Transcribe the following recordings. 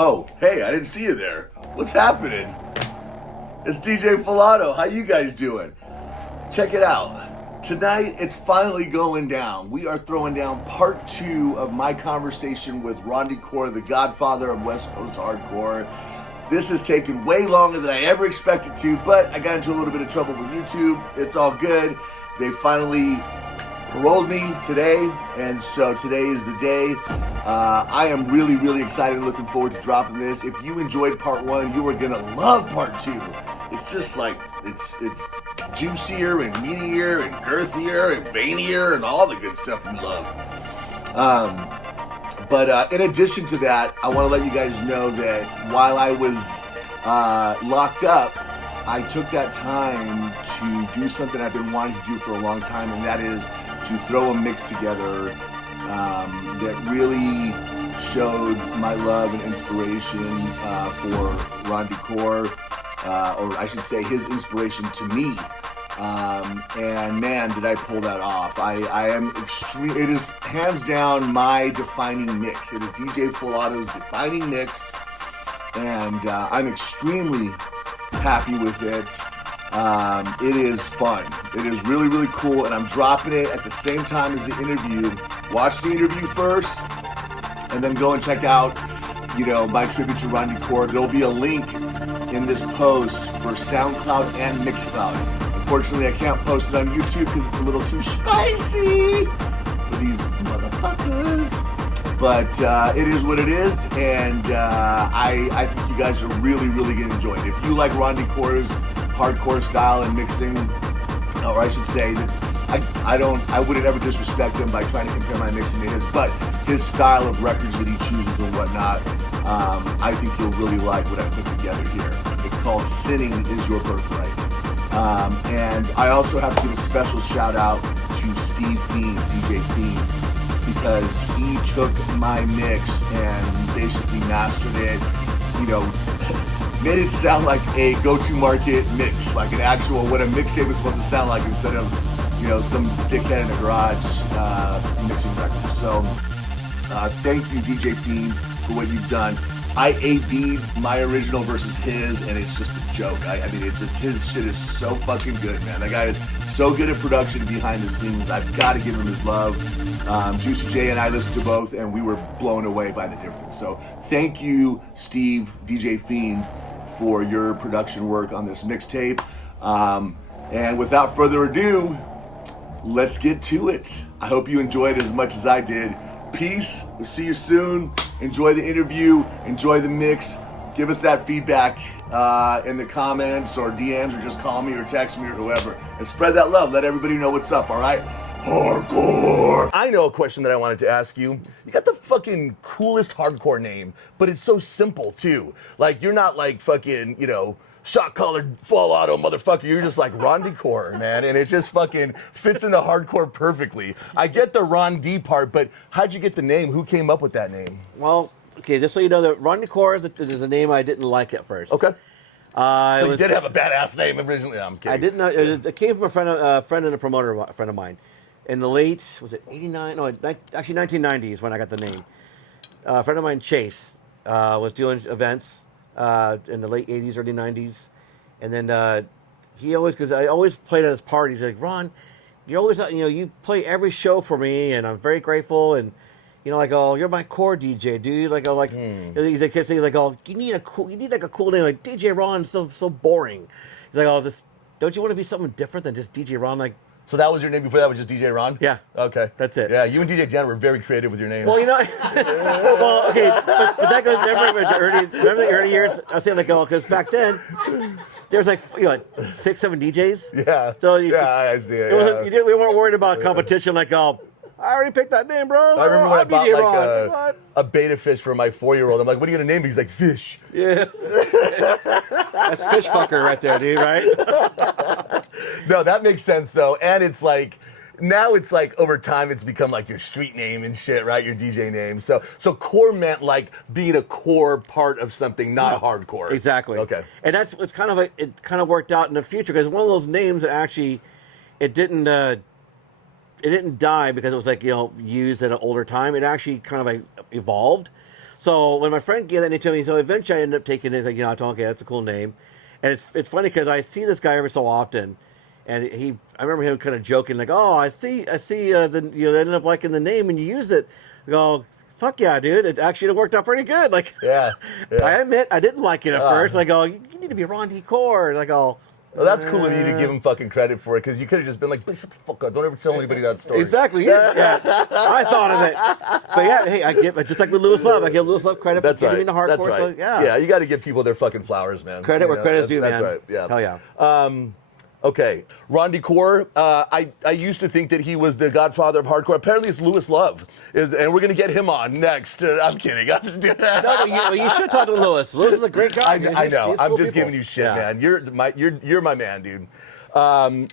Oh, hey, I didn't see you there. What's happening? It's DJ Filato. How you guys doing? Check it out. Tonight, it's finally going down. We are throwing down part 2 of my conversation with Ron Decor, the Godfather of West Coast Hardcore. This has taken way longer than I ever expected to, but I got into a little bit of trouble with YouTube. It's all good. They finally paroled me today, and so today is the day. I am really, really excited and looking forward to dropping this. If you enjoyed part 1, you are gonna love part 2. It's just like, it's juicier and meatier and girthier and veinier and all the good stuff you love. But in addition to that, I want to let you guys know that while I was locked up, I took that time to do something I've been wanting to do for a long time, and that is to throw a mix together that really showed my love and inspiration for Ron Decor, or I should say his inspiration to me. And man, did I pull that off. I am extreme. It is hands down my defining mix. It is DJ Filato's defining mix, and I'm extremely happy with it. It is fun. It is really, really cool, and I'm dropping it at the same time as the interview. Watch the interview first, and then go and check out, my tribute to Ron Decor. There'll be a link in this post for SoundCloud and Mixcloud. Unfortunately, I can't post it on YouTube because it's a little too spicy for these motherfuckers. But it is what it is, and I think you guys are really, really going to enjoy it. If you like Ron Decor's hardcore style and mixing, or I should say that I wouldn't ever disrespect him by trying to compare my mixing to his, but his style of records that he chooses and whatnot, I think you'll really like what I put together here. It's called Sinning Is Your Birthright. And I also have to give a special shout out to Steve Fiend, DJ Fiend, because he took my mix and basically mastered it, made it sound like a go-to-market mix, like an actual, what a mixtape is supposed to sound like, instead of, some dickhead in a garage mixing records. So, thank you, DJ Fiend, for what you've done. I A-B'd my original versus his, and it's just a joke. I mean, it's just, his shit is so fucking good, man. That guy is so good at production behind the scenes. I've got to give him his love. Juicy J and I listened to both, and we were blown away by the difference. So thank you, Steve, DJ Fiend, for your production work on this mixtape. And without further ado, let's get to it. I hope you enjoyed it as much as I did. Peace. We'll see you soon. Enjoy the interview. Enjoy the mix. Give us that feedback in the comments or DMs, or just call me or text me or whoever. And spread that love. Let everybody know what's up, all right? Hardcore. I know a question that I wanted to ask you. You got the fucking coolest hardcore name, but it's so simple, too. Like, you're not like fucking, shot-collared Filato motherfucker. You're just like Ron Decor, man, and it just fucking fits into hardcore perfectly. I get the Ron D part, but how'd you get the name? Who came up with that name? Well, okay, just so you know, that Ron Decor is a name I didn't like at first. Okay. So you did have a badass name originally. No, I'm kidding. I didn't know. It came from a friend and a promoter, a friend of mine. In the late, was it 89? No, actually 1990s when I got the name. A friend of mine, Chase, was doing events in the late 80s, early 90s. And then he always, because I always played at his parties, like, Ron, you always, you play every show for me, and I'm very grateful. And, oh, you're my core DJ, dude. He's like, kept saying, you need like a cool name, like DJ Ron, so boring. He's like, don't you want to be something different than just DJ Ron? So that was your name before that was just DJ Ron? Yeah. Okay. That's it. Yeah, you and DJ Jen were very creative with your names. Well, well, okay, but that goes, remember the early years? I was saying, because back then, there was 6, 7 DJs. Yeah. So I see it. We weren't worried about competition, I already picked that name, bro. I remember when I bought a beta fish for my 4-year-old. I'm like, what are you gonna name it? He's like, Fish. Yeah. That's fish fucker right there, dude, right? No, that makes sense though. And it's like, now it's like over time it's become like your street name and shit, right? Your DJ name. So core meant like being a core part of something, not a hardcore. Exactly. Okay. And it kind of worked out in the future, because one of those names that actually it didn't die because it was used at an older time. It actually kind of evolved. So when my friend gave that name to me, so eventually I ended up taking it. Like, I told him, okay, that's a cool name. And it's funny because I see this guy every so often, and I remember him kind of joking like, "Oh, I see, they ended up liking the name and you use it." I go, "Fuck yeah, dude! It actually worked out pretty good." Like, Yeah. I admit I didn't like it at first. I go, "You need to be Ron D. Core." And I go, Well, that's cool of you to give him fucking credit for it, because you could have just been like, "Shut the fuck up! Don't ever tell anybody that story." Exactly. Yeah. I thought of it. But yeah, hey, I give just like with Lewis Love, I give Lewis Love credit for getting me into hardcore. That's right. So, yeah. Yeah, you got to give people their fucking flowers, man. Credit where credit's due, man. That's right. Yeah. Hell yeah. Okay, Ron DeCore. I used to think that he was the Godfather of hardcore. Apparently, it's Lewis Love, and we're gonna get him on next. I'm kidding. No, you should talk to Lewis. Lewis is a great guy. I know. He's I'm cool just people. giving you shit, man. You're my man, dude.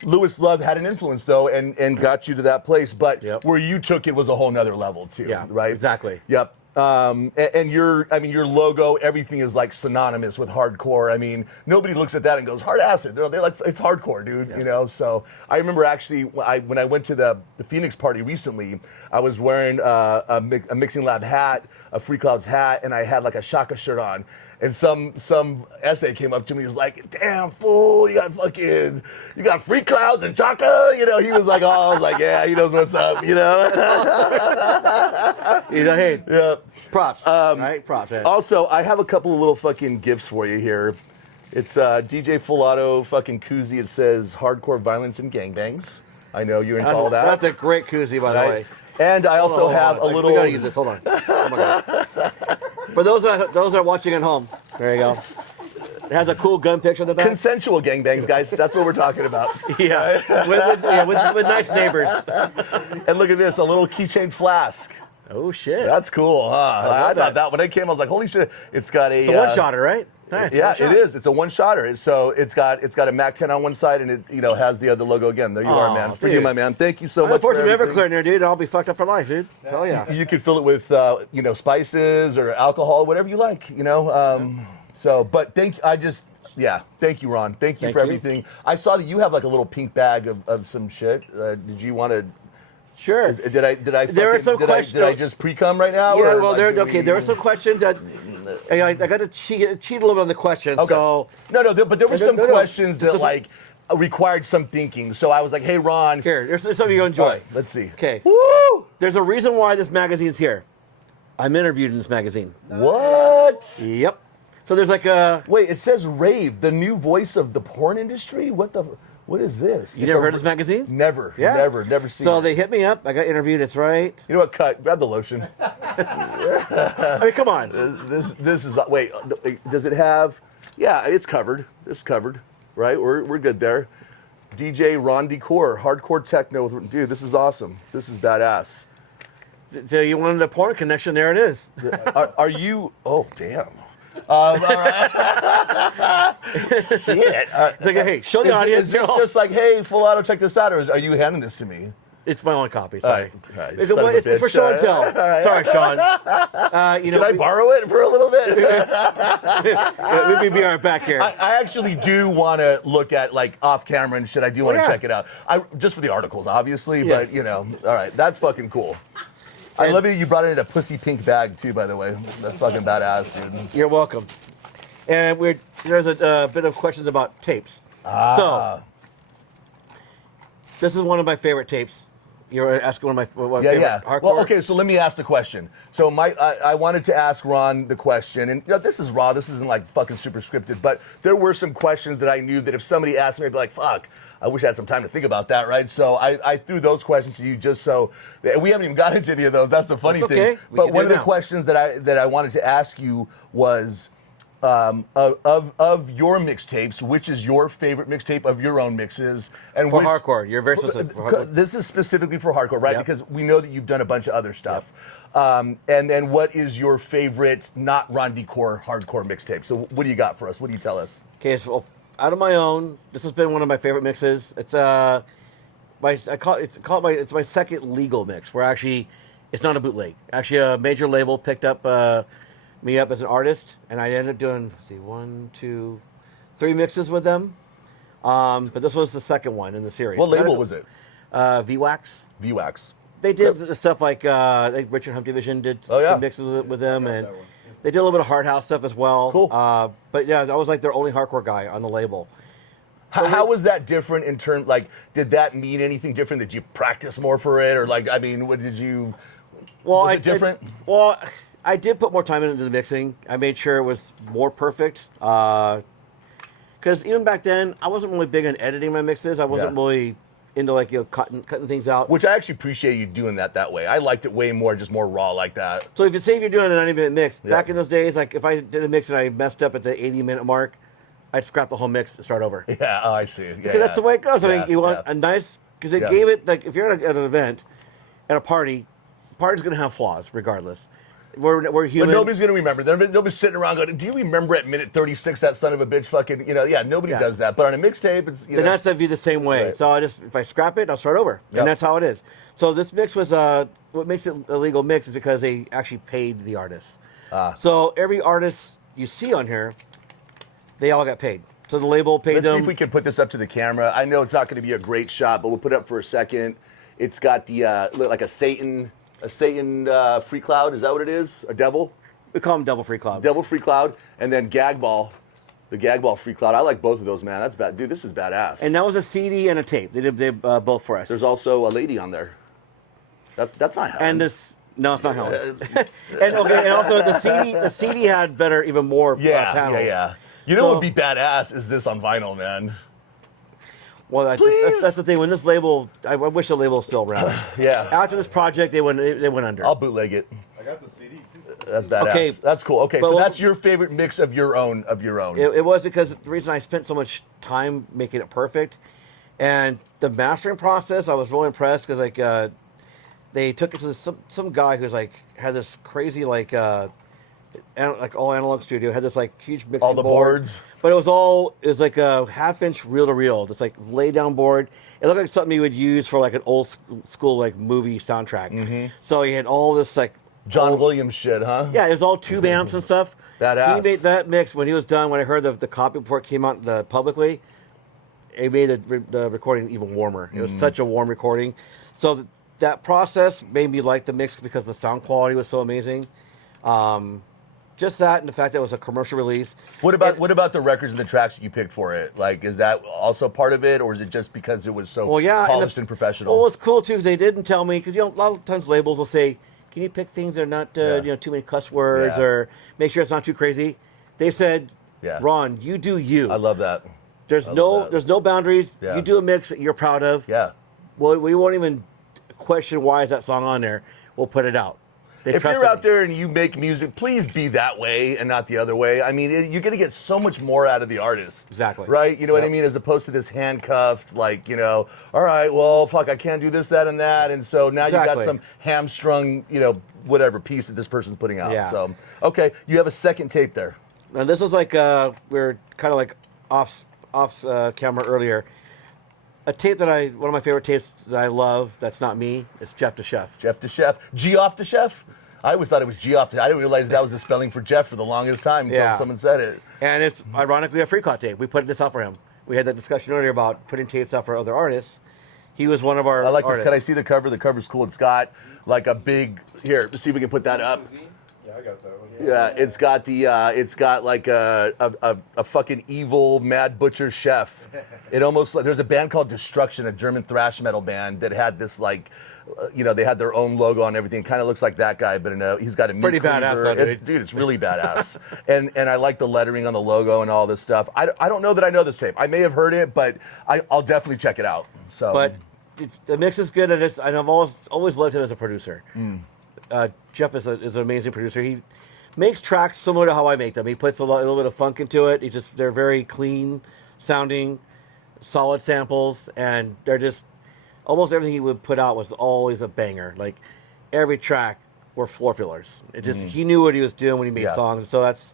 Lewis Love had an influence though, and got you to that place. But where you took it was a whole nother level too. Yeah. Right. Exactly. Yep. And your logo, everything is like synonymous with hardcore. I mean, nobody looks at that and goes hard acid. They're like, it's hardcore, dude. Yeah. So I remember actually when I went to the Phoenix party recently, I was wearing a Mixing Lab hat, a Free Clouds hat, and I had like a Shaka shirt on. And some essay came up to me. He was like, "Damn fool, you got Free Clouds and Chaka." He was like, "Oh," I was like, "Yeah, he knows what's up." Hey, yeah. props, right? Props. Yeah. Also, I have a couple of little fucking gifts for you here. It's DJ Full Auto fucking koozie. It says "Hardcore Violence and Gangbangs." I know you're into all that. That's a great koozie, by the way. And I also have a little. We gotta use this. Hold on. Oh my God. For those that are watching at home, there you go. It has a cool gun picture in the back. Consensual gangbangs, guys. That's what we're talking about. Yeah, with nice neighbors. And look at this, a little keychain flask. Oh shit. That's cool, huh? I thought that when it came, I was like, holy shit! It's got a. It's a one-shotter, right? Nice. Yeah, it is. It's a one-shotter. So it's got a Mac 10 on one side, and it has the other logo again. There you are, man. Dude. For you, my man. Thank you so much. Pour some Everclear in there, dude. I'll be fucked up for life, dude. Hell yeah. You could fill it with spices or alcohol, whatever you like. But thank you, Ron. Thank you for everything. I saw that you have like a little pink bag of some shit. Did you want to? Sure. Did I? There are some questions. Did I just pre-cum right now? Yeah. Well, there are some questions that I got to cheat a little bit on the questions. Okay. So but there were some questions that like required some thinking. So I was like, hey, Ron. Here, there's something you'll enjoy. Right, let's see. Okay. Woo! There's a reason why this magazine's here. I'm interviewed in this magazine. What? Yep. So there's like a. Wait, it says Rave, the new voice of the porn industry? What is this? You never heard of this magazine? Never. Yeah. Never seen So it. they hit me up. I got interviewed. It's right. You know what? Cut. Grab the lotion. I mean, come on. This is. Wait. Does it have? Yeah, it's covered. It's covered. Right. We're good there. DJ Ron DeCore, hardcore techno. Dude, this is awesome. This is badass. So you wanted a porn connection? There it is. Are you? Oh, damn. All right. Shit. It's like, hey, show the audience. Is this just like, hey, Full Auto, check this out, or are you handing this to me? It's my only copy. Sorry. All right, It's for show and tell. Right. Sorry, Sean. Can I borrow it for a little bit? We'll be right back here. I actually do want to look at like off camera and shit. I do want to check it out. Just for the articles, obviously, Yes. but all right, that's fucking cool. I love it. You brought it in a pussy pink bag too, by the way. That's fucking badass, dude. You're welcome. And there's a bit of questions about tapes. So this is one of my favorite tapes. You're asking one of my favorite hardcore. Well, okay, so let me ask the question. So I wanted to ask Ron the question, and this is raw. This isn't like fucking super scripted, but there were some questions that I knew that if somebody asked me, I'd be like, fuck. I wish I had some time to think about that, right? So I threw those questions to you just so we haven't even got into any of those. That's the funny thing. But one of the questions that I wanted to ask you was of your mixtapes, which is your favorite mixtape of your own mixes? And for hardcore, you're very specific. For hardcore. This is specifically for hardcore, right? Yep. Because we know that you've done a bunch of other stuff. Yep. And then what is your favorite not Ron DeCore hardcore mixtape? So what do you got for us? What do you tell us? Okay, so out of my own, this has been one of my favorite mixes. It's it's my second legal mix. Where actually, it's not a bootleg. Actually, a major label picked up me up as an artist, and I ended up doing 1, 2, 3 mixes with them. But this was the second one in the series. What label was it? VWAX. VWAX. They did the stuff like Richard Hump Division did some mixes with them, and They did a little bit of hard house stuff as well. Cool. But yeah, I was like their only hardcore guy on the label. How was that different in terms, like, did that mean anything different? Did you practice more for it? Or, like, I mean, what did you, was it different? I did put more time into the mixing. I made sure it was more perfect. Because even back then, I wasn't really big on editing my mixes. I wasn't really into, like, cutting things out. Which I actually appreciate you doing that way. I liked it way more, just more raw like that. So if you say if you're doing a 90-minute mix, back in those days, like, if I did a mix and I messed up at the 80-minute mark, I'd scrap the whole mix and start over. Yeah, oh, I see. Yeah, because that's the way it goes. I mean, you want a nice, because it gave it, like, if you're at an event, at a party's going to have flaws, regardless. We're human. But nobody's going to remember. Nobody's sitting around going, do you remember at minute 36 that son of a bitch fucking, nobody does that. But on a mixtape, it's, Then that's view the same way. Right. So if I scrap it, I'll start over. Yep. And that's how it is. So this mix was, what makes it a legal mix is because they actually paid the artists. So every artist you see on here, they all got paid. So the label paid them. Let's see if we can put this up to the camera. I know it's not going to be a great shot, but we'll put it up for a second. It's got the, like a Satan free cloud. Is that what it is? A devil? We call them devil free cloud. Devil free cloud. And then gag ball. The gag ball free cloud. I like both of those, man. That's bad. Dude, this is badass. And that was a CD and a tape. They did both for us. There's also a lady on there. That's not Helen. And this... No, it's not Helen. and also the CD had even more panels. Yeah. You know what would be badass is this on vinyl, man. Well, that's the thing. When this label, I wish the label was still around. Yeah. After this project, they went under. I'll bootleg it. I got the CD too. That's badass. Okay. That's cool. Okay, so that's your favorite mix of your own. It was because the reason I spent so much time making it perfect, and the mastering process, I was really impressed because like they took it to some guy who's like had this crazy like all analog studio, had this like huge mixing all the boards, but it was like a half-inch reel-to-reel, this like lay-down board. It looked like something you would use for like an old school like movie soundtrack. Mm-hmm. So he had all this like John Williams shit, huh? Yeah, it was all tube amps and stuff. Badass. He made that mix when he was done. When I heard the copy before it came out publicly, it made the recording even warmer. It was such a warm recording. So that process made me like the mix because the sound quality was so amazing. Just that, and the fact that it was a commercial release. What about the records and the tracks that you picked for it? Like, is that also part of it, or is it just because it was so polished and professional? Well, it's cool too because they didn't tell me because a lot of times labels will say, "Can you pick things that are not too many cuss words or make sure it's not too crazy?" They said, "Ron, you do you." I love that. There's no boundaries. Yeah. You do a mix that you're proud of. Yeah. Well, we won't even question why is that song on there. We'll put it out. If you're out there and you make music, please be that way and not the other way. I mean, you're going to get so much more out of the artist. Exactly. Right? You know what I mean? As opposed to this handcuffed, like, all right, well, fuck, I can't do this, that, and that. And so now you got some hamstrung, whatever piece that this person's putting out. Yeah. So, okay, you have a second tape there. And this is like, we were kind of like off camera earlier. A tape one of my favorite tapes that I love, that's not me, it's Jeff the Chef. Jeff the Chef. G off the Chef? I always thought it was G off the I didn't realize that was the spelling for Jeff for the longest time until someone said it. And it's ironically a free caught tape. We put this out for him. We had that discussion earlier about putting tapes out for other artists. He was one of our I like artists. this. Can I see the cover? The cover's cool. It's got like a big, here, let's see if we can put that up. Yeah, I got that one. Yeah, it's got like a fucking evil mad butcher chef. It almost like there's a band called Destruction, a German thrash metal band that had this like, they had their own logo and everything. It kind of looks like that guy, but he's got a meat pretty cleaver. badass. Dude, it's really badass. and I like the lettering on the logo and all this stuff. I don't know that I know this tape. I may have heard it, but I'll definitely check it out. So, but the mix is good, and I've always loved him as a producer. Jeff is an amazing producer. He makes tracks similar to how I make them. He puts a little bit of funk into it. They're very clean sounding, solid samples, and they're just almost everything he would put out was always a banger. Like every track were floor fillers. He knew what he was doing when he made songs, so that's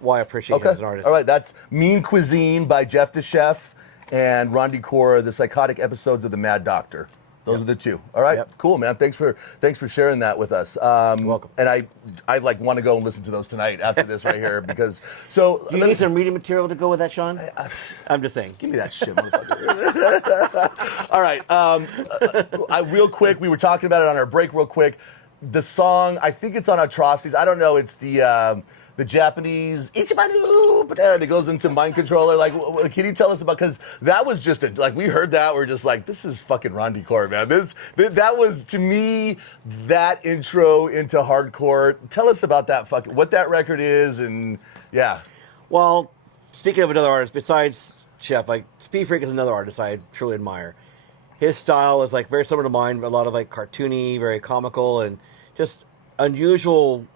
why I appreciate him as an artist. All right, that's Mean Cuisine by Jeff the Chef and Ron Decor, the psychotic episodes of the Mad Doctor. Those are the two. All right, cool, man. Thanks for sharing that with us. You're welcome. And I like want to go and listen to those tonight after this right here because so. Do you need some reading material to go with that, Sean? I'm just saying. Give me that shit, motherfucker. All right, real quick, we were talking about it on our break. Real quick, the song I think it's on Atrocities. I don't know. It's the the Japanese Ichibanu, and it goes into Mind Controller. Like, can you tell us about? Because that was just like we heard that, we're just like, this is fucking Randy Core, man. That was to me that intro into hardcore. Tell us about that what that record is, and yeah. Well, speaking of another artist besides Chef, like Speed Freak is another artist I truly admire. His style is like very similar to mine, a lot of like cartoony, very comical, and just unusual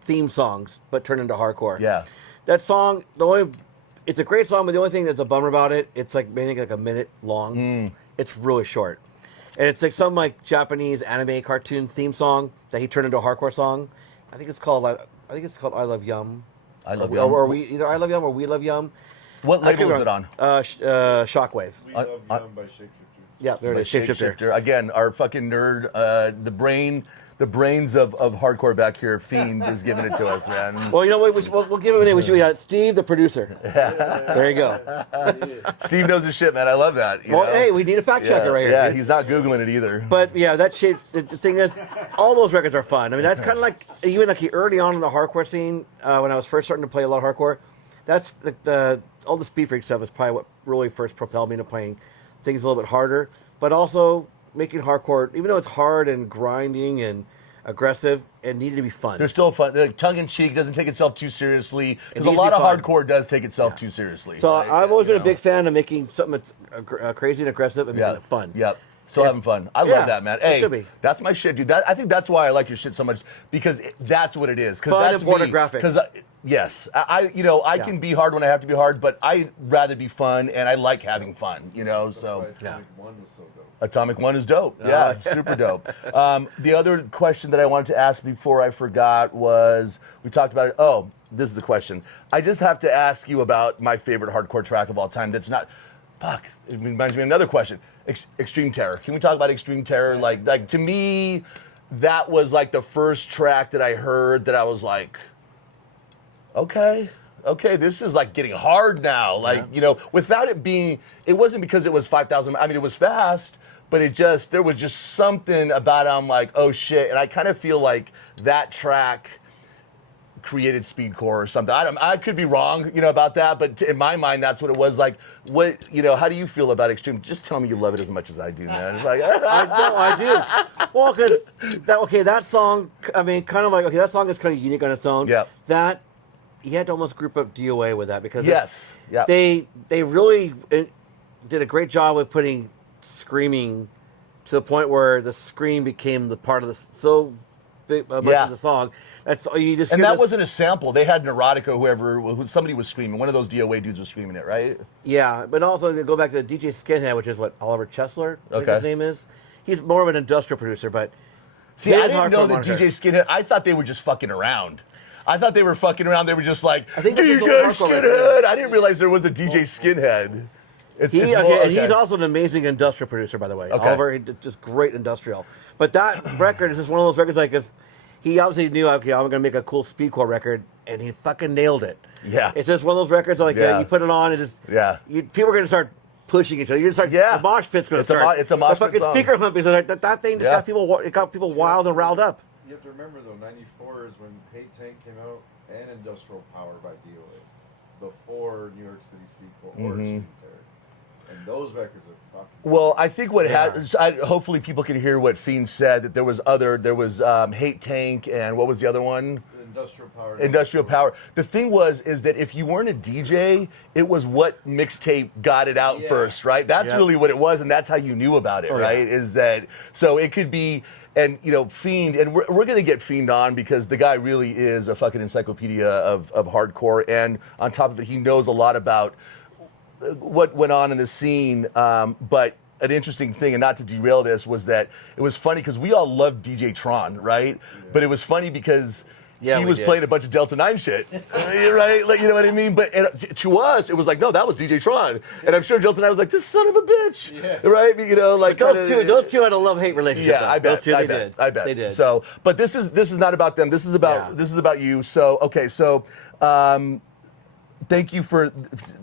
theme songs, but turned into hardcore. Yeah. That song, it's a great song, but the only thing that's a bummer about it, it's like maybe like a minute long. It's really short. And it's like some like Japanese anime cartoon theme song that he turned into a hardcore song. I think it's called I Love Yum. I Love Yum. Or we either I Love Yum or We Love Yum. What label is it on? Shockwave. We Love Yum by Shapeshifter. Yeah, there it is. Shapeshifter. Again, our fucking nerd, the brains of hardcore back here, Fiend, is giving it to us, man. Well, you know what? We'll give him a name. We should Steve, the producer. There you go. Steve knows his shit, man. I love that. You know? Hey, we need a fact checker right here. Yeah, he's not Googling it either. But yeah, that shape. The thing is, all those records are fun. I mean, that's kind of like even like early on in the hardcore scene when I was first starting to play a lot of hardcore. That's all the Speed Freak stuff is probably what really first propelled me into playing things a little bit harder, but also making hardcore, even though it's hard and grinding and aggressive, it needed to be fun. They're still fun. They're tongue-in-cheek, doesn't take itself too seriously. Because a lot of hardcore does take itself too seriously. So right? I've always been a big fan of making something that's crazy and aggressive and making it fun. Yep. Still having fun. I love that, man. Hey, should be. That's my shit, dude. I think that's why I like your shit so much, because that's what it is. Fun and pornographic. Because yes, I can be hard when I have to be hard, but I'd rather be fun, and I like having fun. That's so why Atomic One is so dope. Atomic One is dope. Yeah, super dope. The other question that I wanted to ask before I forgot was, we talked about it. Oh, this is the question. I just have to ask you about my favorite hardcore track of all time. That's not. Fuck. It reminds me of another question. Extreme Terror. Can we talk about Extreme Terror? Like to me, that was like the first track that I heard that I was like, okay, this is like getting hard now. Like, without it being, it wasn't because it was 5,000. I mean, it was fast, but there was just something about it. I'm like, oh shit. And I kind of feel like that track created speedcore or something. I could be wrong, about that, but in my mind, that's what it was. Like, how do you feel about Extreme? Just tell me you love it as much as I do, man. Like, I do. Well, because that song, I mean, kind of like, that song is kind of unique on its own. Yeah. That, you had to almost group up DOA with that because they really did a great job with putting screaming to the point where the scream became the part of the much of the song. That's you just. And that wasn't a sample. They had Neurotica, somebody was screaming. One of those DOA dudes was screaming it, right? Yeah, but also to go back to DJ Skinhead, which is what Oliver Chesler, I think his name is. He's more of an industrial producer, but see, I didn't know that DJ Skinhead. I thought they were just fucking around. I thought they were fucking around. They were just like DJ Skinhead. I didn't realize there was a DJ Skinhead. He's also an amazing industrial producer, by the way. Oliver, he did just great industrial. But that record is just one of those records, like, if he obviously knew, okay, I'm going to make a cool speedcore record, and he fucking nailed it. Yeah. It's just one of those records, like, you put it on, and just, people are going to start pushing each other. You're going to start, the mosh pit's going to start. It's a mosh pit song. The fucking speaker humping, so that thing just got people wild and riled up. You have to remember, though, 94 is when Hate Tank came out, and Industrial Power by DOA, before New York City Speedcore or Extreme Terror. And those records are fucking. Well, I think what hopefully people can hear what Fiend said, that there was Hate Tank, and what was the other one? Industrial Power. The thing is that if you weren't a DJ, it was what mixtape got it out first, right? That's really what it was, and that's how you knew about it, right? Yeah. Is that, so it could be, and Fiend, and we're going to get Fiend on because the guy really is a fucking encyclopedia of hardcore, and on top of it, he knows a lot about what went on in the scene, but an interesting thing, and not to derail this, was that it was funny because we all loved DJ Tron, right? Yeah. But it was funny because he was playing a bunch of Delta 9 shit, right? Like, you know what I mean? But to us, it was like, no, that was DJ Tron. And I'm sure Delta 9 was like, this son of a bitch, right? Like, but those two had a love-hate relationship. Yeah, I bet. Those two, I bet. They did. So, but this is not about them. This is about you. So, okay, so thank you for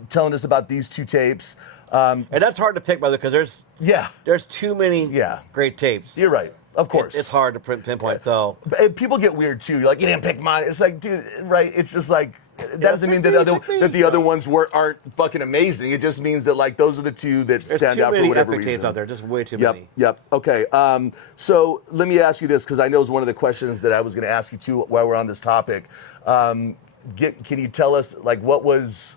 telling us about these two tapes. And that's hard to pick, by the way, because there's too many great tapes. You're right. Of course. It's hard to pinpoint. So But people get weird too. You're like, you didn't pick mine. It's like, dude, right? It's just like that doesn't mean that the other ones aren't fucking amazing. It just means that like those are the two that there's stand too out for many whatever epic tapes reason. out there. Just way too Yep. many. Yep. Okay. So let me ask you this because I know it's one of the questions that I was going to ask you too while we're on this topic. Can you tell us like what was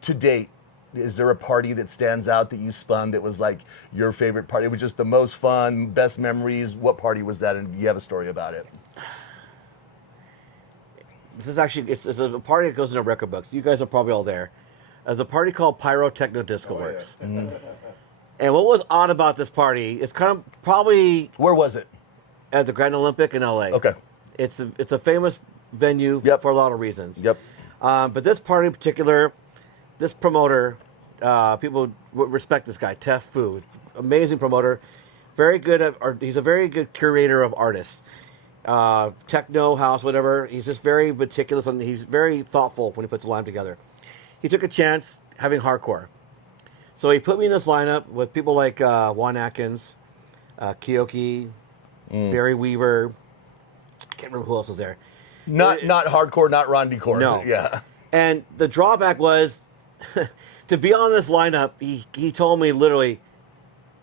to date? Is there a party that stands out that you spun that was like your favorite party? It was just the most fun, best memories. What party was that? And do you have a story about it? This is actually it's a party that goes into record books. You guys are probably all there. There's a party called Pyrotechno Disco Works. Yeah. And what was odd about this party? It's kind of probably Where was it? at the Grand Olympic in LA. Okay. It's a famous venue Yep. for a lot of reasons. Yep. But this party in particular, this promoter, people respect this guy, Tef Fu. Amazing promoter. Very good at, he's a very good curator of artists. Techno, house, whatever. He's just very meticulous and he's very thoughtful when he puts a line together. He took a chance having hardcore. So he put me in this lineup with people like Juan Atkins, Kyoki, Barry Weaver. Can't remember who else was there. Not hardcore, not Rondecore. No. Yeah. And the drawback was to be on this lineup, he told me literally,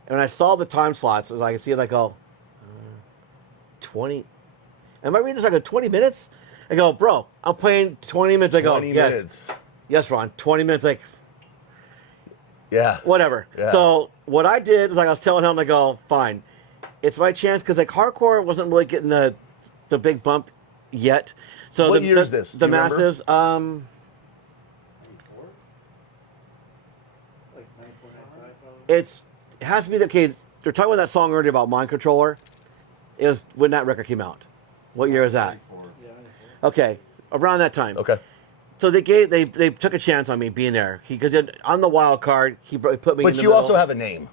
and when I saw the time slots, I could see it, I go, 20. Am I reading this like a 20 minutes? I go, bro, I'm playing 20 minutes. I go, 20 yes. minutes. Yes, Ron, 20 minutes. Like, Yeah. whatever. Yeah. So what I did is like I was telling him, I go, fine, it's my chance because like hardcore wasn't really getting the big bump yet. So What year is this? The Do you remember? Massives. 94? Like 94, 95 probably? It has to be okay. They're talking about that song earlier about Mind Controller. It was when that record came out. What year is that? 94. Yeah, 94. Okay, around that time. Okay. So they took a chance on me being there because on the wild card he put me. in But the you middle, also have a name.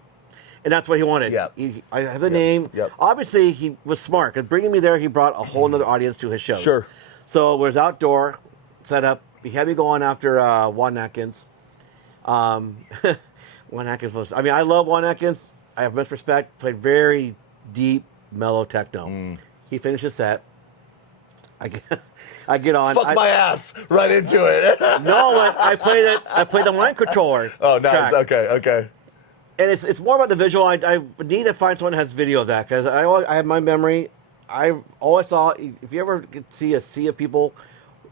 and that's what he wanted. Yep. I have the name. Yep. Obviously, he was smart because bringing me there, he brought a whole other audience to his shows. Sure. So it was outdoor, set up. He had me go on after Juan Atkins. Juan Atkins was. I mean, I love Juan Atkins. I have much respect. Played very deep, mellow techno. He finished his set. I get on. Fuck my ass right into it. No, but I played the Mind Controller. Oh, nice. track. Okay. And it's more about the visual. I need to find someone that has video of that because I have my memory. I always saw, if you ever could see a sea of people,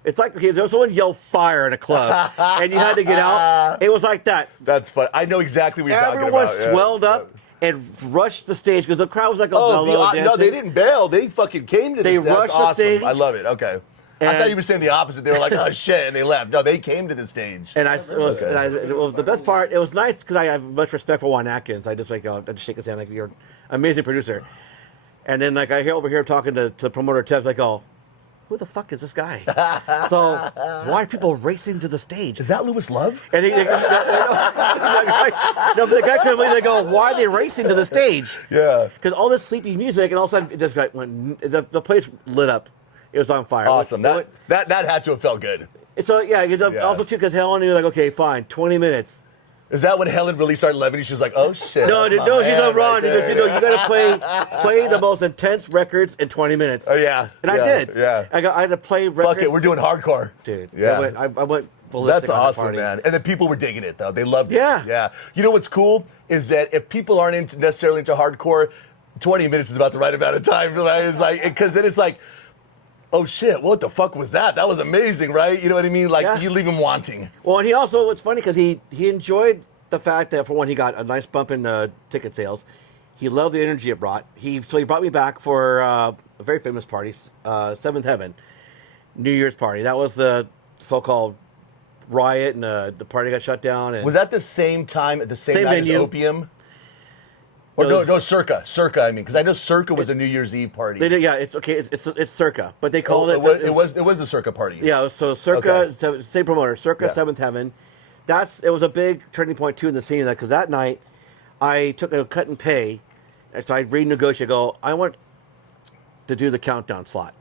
it's like, okay, if there was someone yell fire in a club and you had to get out, it was like that. That's fun. I know exactly what you're talking Everyone about. Yeah. swelled up and rushed the stage because the crowd was like, Oh, mellow no, dancing. they didn't bail. They fucking came to They this. That's rushed the awesome. stage. I love it. Okay. I And- thought you were saying the opposite. They were like, oh, shit, and they left. No, they came to the stage. And it was the best part. It was nice because I have much respect for Juan Atkins. I just I just shake his hand like you're an amazing producer. And then like I hear over here talking to promoter Tevs, I go, who the fuck is this guy? So why are people racing to the stage? Is that Louis Love? And no, but the guy comes in, they go, why are they racing to the stage? Yeah. Because all this sleepy music, and all of a sudden it just went, the place lit up. It was on fire. Awesome. That had to have felt good. So yeah, it's also too because Helen knew like, okay, fine, 20 minutes. Is that when Helen really started loving you? She was like, oh, shit. No, that's my no, she's man on Ron. right Because there. you got to play the most intense records in 20 minutes. Oh, yeah. And I Yeah, did. yeah. I had to play records. Fuck it, we're doing hardcore. Dude. Yeah. I went ballistic That's on the awesome, party. man. And the people were digging it, though. They loved it. Yeah. Yeah. You know what's cool is that if people aren't necessarily into hardcore, 20 minutes is about the right amount of time. Right? It's like, because then it's like, oh shit, what the fuck was that? That was amazing, right? You know what I mean? Like, Yeah. you leave him wanting. Well, and he also, it's funny because he enjoyed the fact that, for one, he got a nice bump in ticket sales. He loved the energy it brought. So he brought me back for a very famous party, Seventh Heaven, New Year's party. That was the so-called riot, and the party got shut down. And Was that the same time at the same Same night venue. as Opium? Or No, no, Circa, I mean, because I know Circa was a New Year's Eve party. they did, yeah, it's okay. It's Circa, but they called it was the Circa party. Yeah, so Circa, Okay. same promoter, Circa Yeah. Seventh Heaven. It was a big turning point too in the scene because that night I took a cut and pay, and so I renegotiated. Go, I want to do the countdown slot.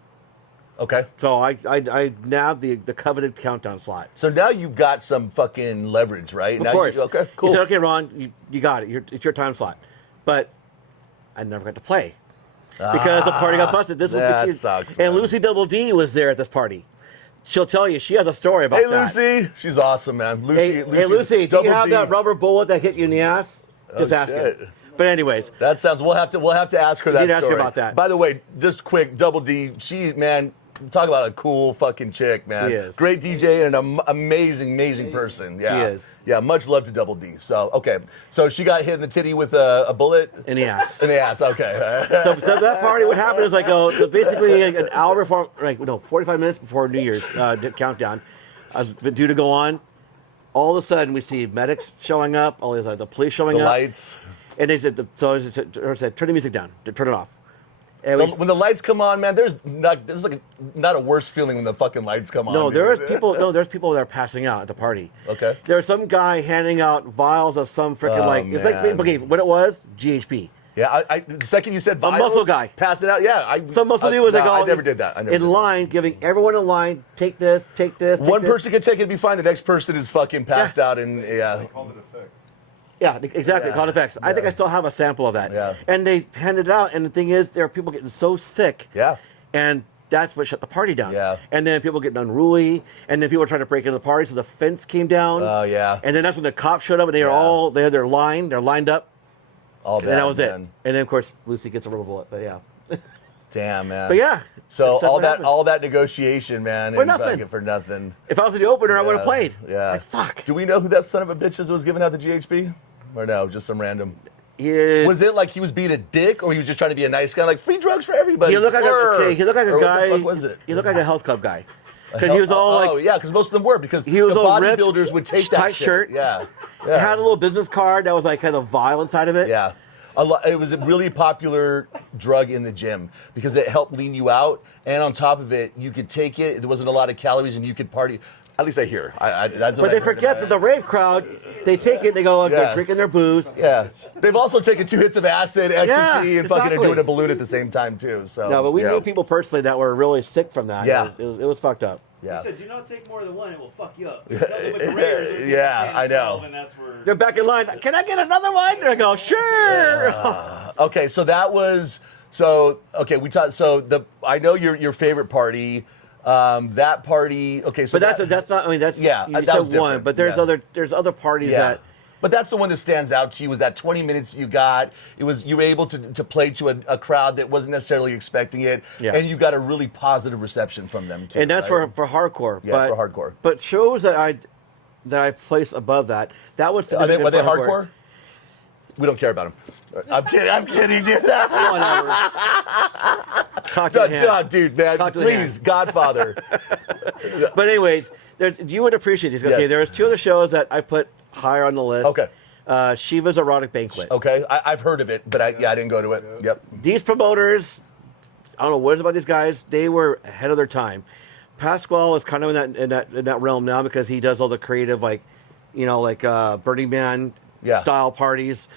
Okay. So I nabbed the coveted countdown slot. So now you've got some fucking leverage, right? Of Now course. You, okay, cool. He said, okay, Ron, you got it. It's your time slot. But I never got to play. because the party got busted. This was the that kid. sucks, And man. Lucy Double D was there at this party. She'll tell you. She has a story about Hey, that. Lucy. She's awesome, man. Lucy, Hey, Lucy, do you Double have D. that rubber bullet that hit you in the ass? Just ask shit. her. But anyways, That sounds. We'll have to ask her that need to ask her story. about that. By the way, just quick, Double D. She, man, talk about a cool fucking chick, man. She is. Great DJ and an amazing person. Yeah. She is. Yeah. Much love to Double D. So okay. So she got hit in the titty with a bullet. in the ass. In the ass. Okay. So that party, what happened is like, so basically an hour before, 45 minutes before New Year's countdown, I was due to go on. All of a sudden, we see medics showing up. All these the police showing The up. lights. And they said, I said, turn the music down, turn it off. And When the lights come on, man, there's not a worse feeling when the fucking lights come on. no, dude. there's people. No, there's people that are passing out at the party. Okay. There's some guy handing out vials of some freaking Oh, it's like man. okay, what it was, GHB. Yeah, the second you said vials, muscle guy. pass it out. Yeah, Some muscle dude was like, I never did that. I never in did that. line, giving everyone in line, take this, take this. Take One this. person can take it and be fine. The next person is fucking passed out, and yeah. They called it a fix. Yeah, exactly. Yeah. Called effects. I think I still have a sample of that. Yeah. And they handed it out, and the thing is, there are people getting so sick. Yeah. And that's what shut the party down. Yeah. And then people getting unruly, and then people were trying to break into the party, so the fence came down. Oh, yeah. And then that's when the cops showed up, and they had their line, they're lined up, All and that was it. man. And then of course Lucy gets a rubber bullet, but yeah. Damn, man. But yeah. So that's what happened. all that negotiation, man, For and nothing. fucking for nothing. If I was the opener, I would have played. Yeah. Like, fuck. Do we know who that son of a bitch is that was giving out the GHB? Or no, just some random. Yeah. Was it like he was being a dick, or he was just trying to be a nice guy, like free drugs for everybody? He looked like Or he looked like a what guy. the fuck was it? He looked like a health club guy. Because he was all oh, like, yeah, because most of them were, because he was the all ripped, bodybuilders would take that tight shit. shirt. Yeah. had a little business card that was like kind of vial inside of it. Yeah. It was a really popular drug in the gym because it helped lean you out. And on top of it, you could take it. There wasn't a lot of calories and you could party. At least I hear. That's what But I they heard forget about that the rave crowd, they take it, they go, they're Yeah. drinking their booze. Yeah. They've also taken 2 hits of acid, ecstasy, and fucking exactly. doing a balloon at the same time, too. So, No, but we yeah. knew people personally that were really sick from that. Yeah. It was fucked up. Yeah. He said, do not take more than one, it will fuck you up. You tell them with the Raiders, it'll get Yeah, you 10, I know. 12, and that's where... They're back in line. Can I get another one? And I go, sure. Okay, so that was okay. We talked. I know your favorite party. That party. Okay, so But that's not. I mean, that's Yeah, You that said was one, different. but there's Yeah. other parties yeah. that. But that's the one that stands out to you. Was that 20 minutes you got? You were able to play to a crowd that wasn't necessarily expecting it, Yeah. and you got a really positive reception from them too. And that's right? for hardcore. Yeah, but, for hardcore. But shows that I place above that. That was Are they significant for hardcore? We don't care about them. I'm kidding, dude. Whatever. Talk to the hand. Dude, man, Talk to the please, hand. Godfather. But anyways, you would appreciate these. Okay, Yes. there was 2 other shows that I put higher on the list. Okay. Shiva's Erotic Banquet. Okay, I've heard of it, but I didn't go to it. Yep. These promoters, I don't know what it is about these guys. They were ahead of their time. Pasquale is kind of in that realm now because he does all the creative, Burning Man Yeah. style parties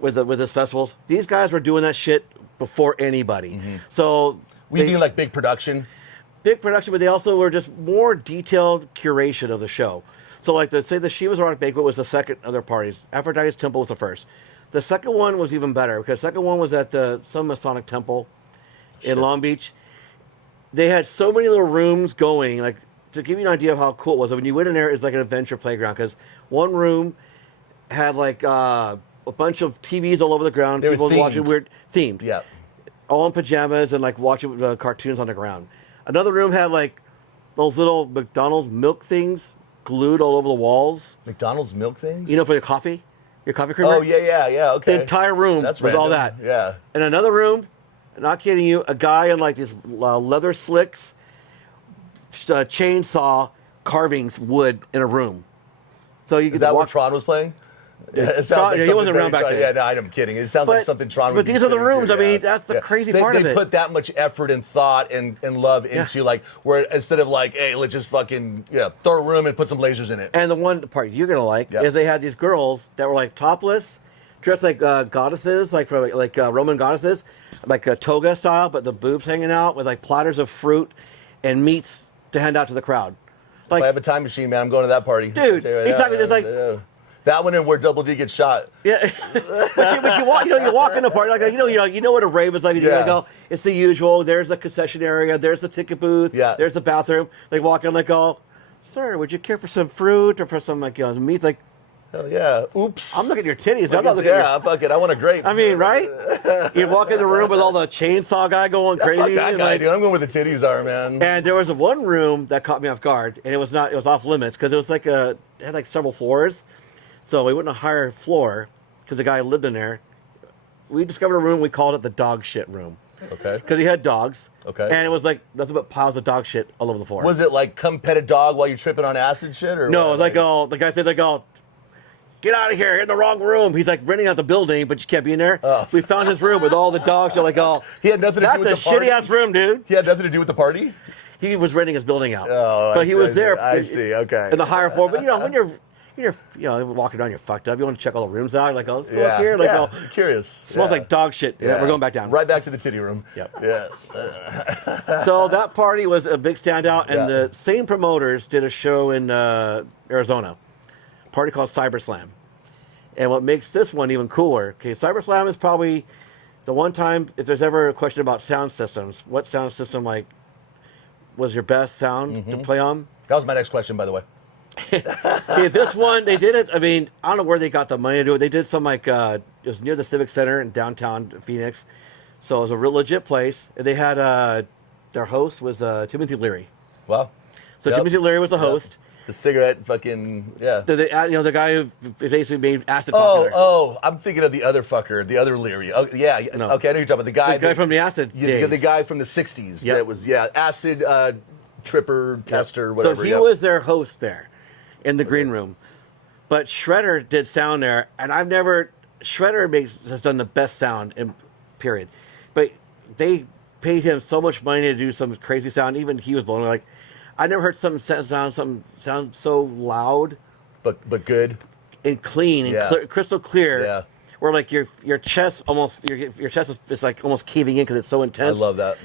with his festivals. These guys were doing that shit before anybody. Mm-hmm. So We mean like big production. big production, but they also were just more detailed curation of the show. So like the Shiva's Erotic Banquet was the second of their parties. Aphrodite's Temple was the first. The second one was even better because the second one was at some Masonic temple in Long Beach. They had so many little rooms going, like to give you an idea of how cool it was. When you went in there, it's like an adventure playground because one room had like a bunch of TVs all over the ground. They were People watching themed. weird themed. Yeah. All in pajamas and like watching cartoons on the ground. Another room had like those little McDonald's milk things glued all over the walls. McDonald's milk things? You know, for your coffee creamer. Oh, yeah, okay. The entire room That's was all random. that. Yeah. In another room, not kidding you, a guy in like these leather slicks, chainsaw carvings wood in a room. So you Is could that walk. what Tron was playing? Yeah, it sounds Tron- like yeah, he something wasn't around very back Tron- then. Yeah, no, I'm kidding. It sounds like But- something Tron but would be these are the sitting rooms. to, I mean, yeah. that's the Yeah. crazy part of They it. put that much effort and thought and love into like where instead of like, hey, let's just fucking throw a room and put some lasers in it. And the one part you're gonna like Yeah. is they had these girls that were like topless, dressed like goddesses, like Roman goddesses, like a toga style, but the boobs hanging out with like platters of fruit and meats to hand out to the crowd. If I Like, have a time machine, man, I'm going to that party. Dude, I tell you, exactly, it's like- yeah. That one and where Double D gets shot. Yeah, but you walk, you walk in the party like you know what a rave is like. You Yeah. go, it's the usual. There's the concession area. There's the ticket booth. Yeah. There's the bathroom. They walk in like, oh, sir, would you care for some fruit or for some meats? Like, Hell yeah. Oops. I'm looking at your titties. I'm not looking at your. Fuck it. I want a grape. I mean, right? You walk in the room with all the chainsaw guy going crazy. Fuck that and, guy, like, dude. I'm going where the titties are, man. And there was one room that caught me off guard, and it was off limits because it was like it had like several floors, so we wouldn't hire a floor because the guy lived in there. We discovered a room. We called it the dog shit room Okay. because he had dogs. Okay. And it was like nothing but piles of dog shit all over the floor. Was it like come pet a dog while you're tripping on acid shit? Or No, what? it was like the guy said get out of here, you're in the wrong room. He's like renting out the building, but you can't be in there. Oh. We found his room with all the dogs. You're like, He had nothing to do with that's the a party? shitty ass room, dude. He had nothing to do with the party? He was renting his building out. Oh, but he was there. I see. Okay. In the higher floor. But when you're walking around, you're fucked up. You want to check all the rooms out. You're like, let's go up here. Like, I'm curious. smells like dog shit. Yeah. We're going back down. Right back to the titty room. Yep. Yeah. So that party was a big standout, and Yeah. the same promoters did a show in Arizona, a party called Cyber Slam. And what makes this one even cooler, Cyber Slam is probably the one time, if there's ever a question about sound systems, what sound system was your best sound to play on? That was my next question, by the way. This one, they did it. I mean, I don't know where they got the money to do it. They did some it was near the Civic Center in downtown Phoenix. So it was a real legit place. And they had, their host was Timothy Leary. Wow. So Yep. Timothy Leary was the host. The cigarette fucking, yeah. The guy who basically made acid popular. Oh, I'm thinking of the other fucker, the other Leary. Oh, yeah. No. Okay, I know you're talking about the guy. The guy from the acid days. The guy from the 60s. Yep. That was, acid tripper, tester, whatever. So he yep. was their host there in the green room. But Shredder did sound there, and Shredder has done the best sound in period. But they paid him so much money to do some crazy sound. Even he was blown away. Like, I never heard something sound so loud, but good and clean and Yeah. crystal clear. Yeah. Where like your chest almost your chest is like almost caving in because it's so I intense. love that.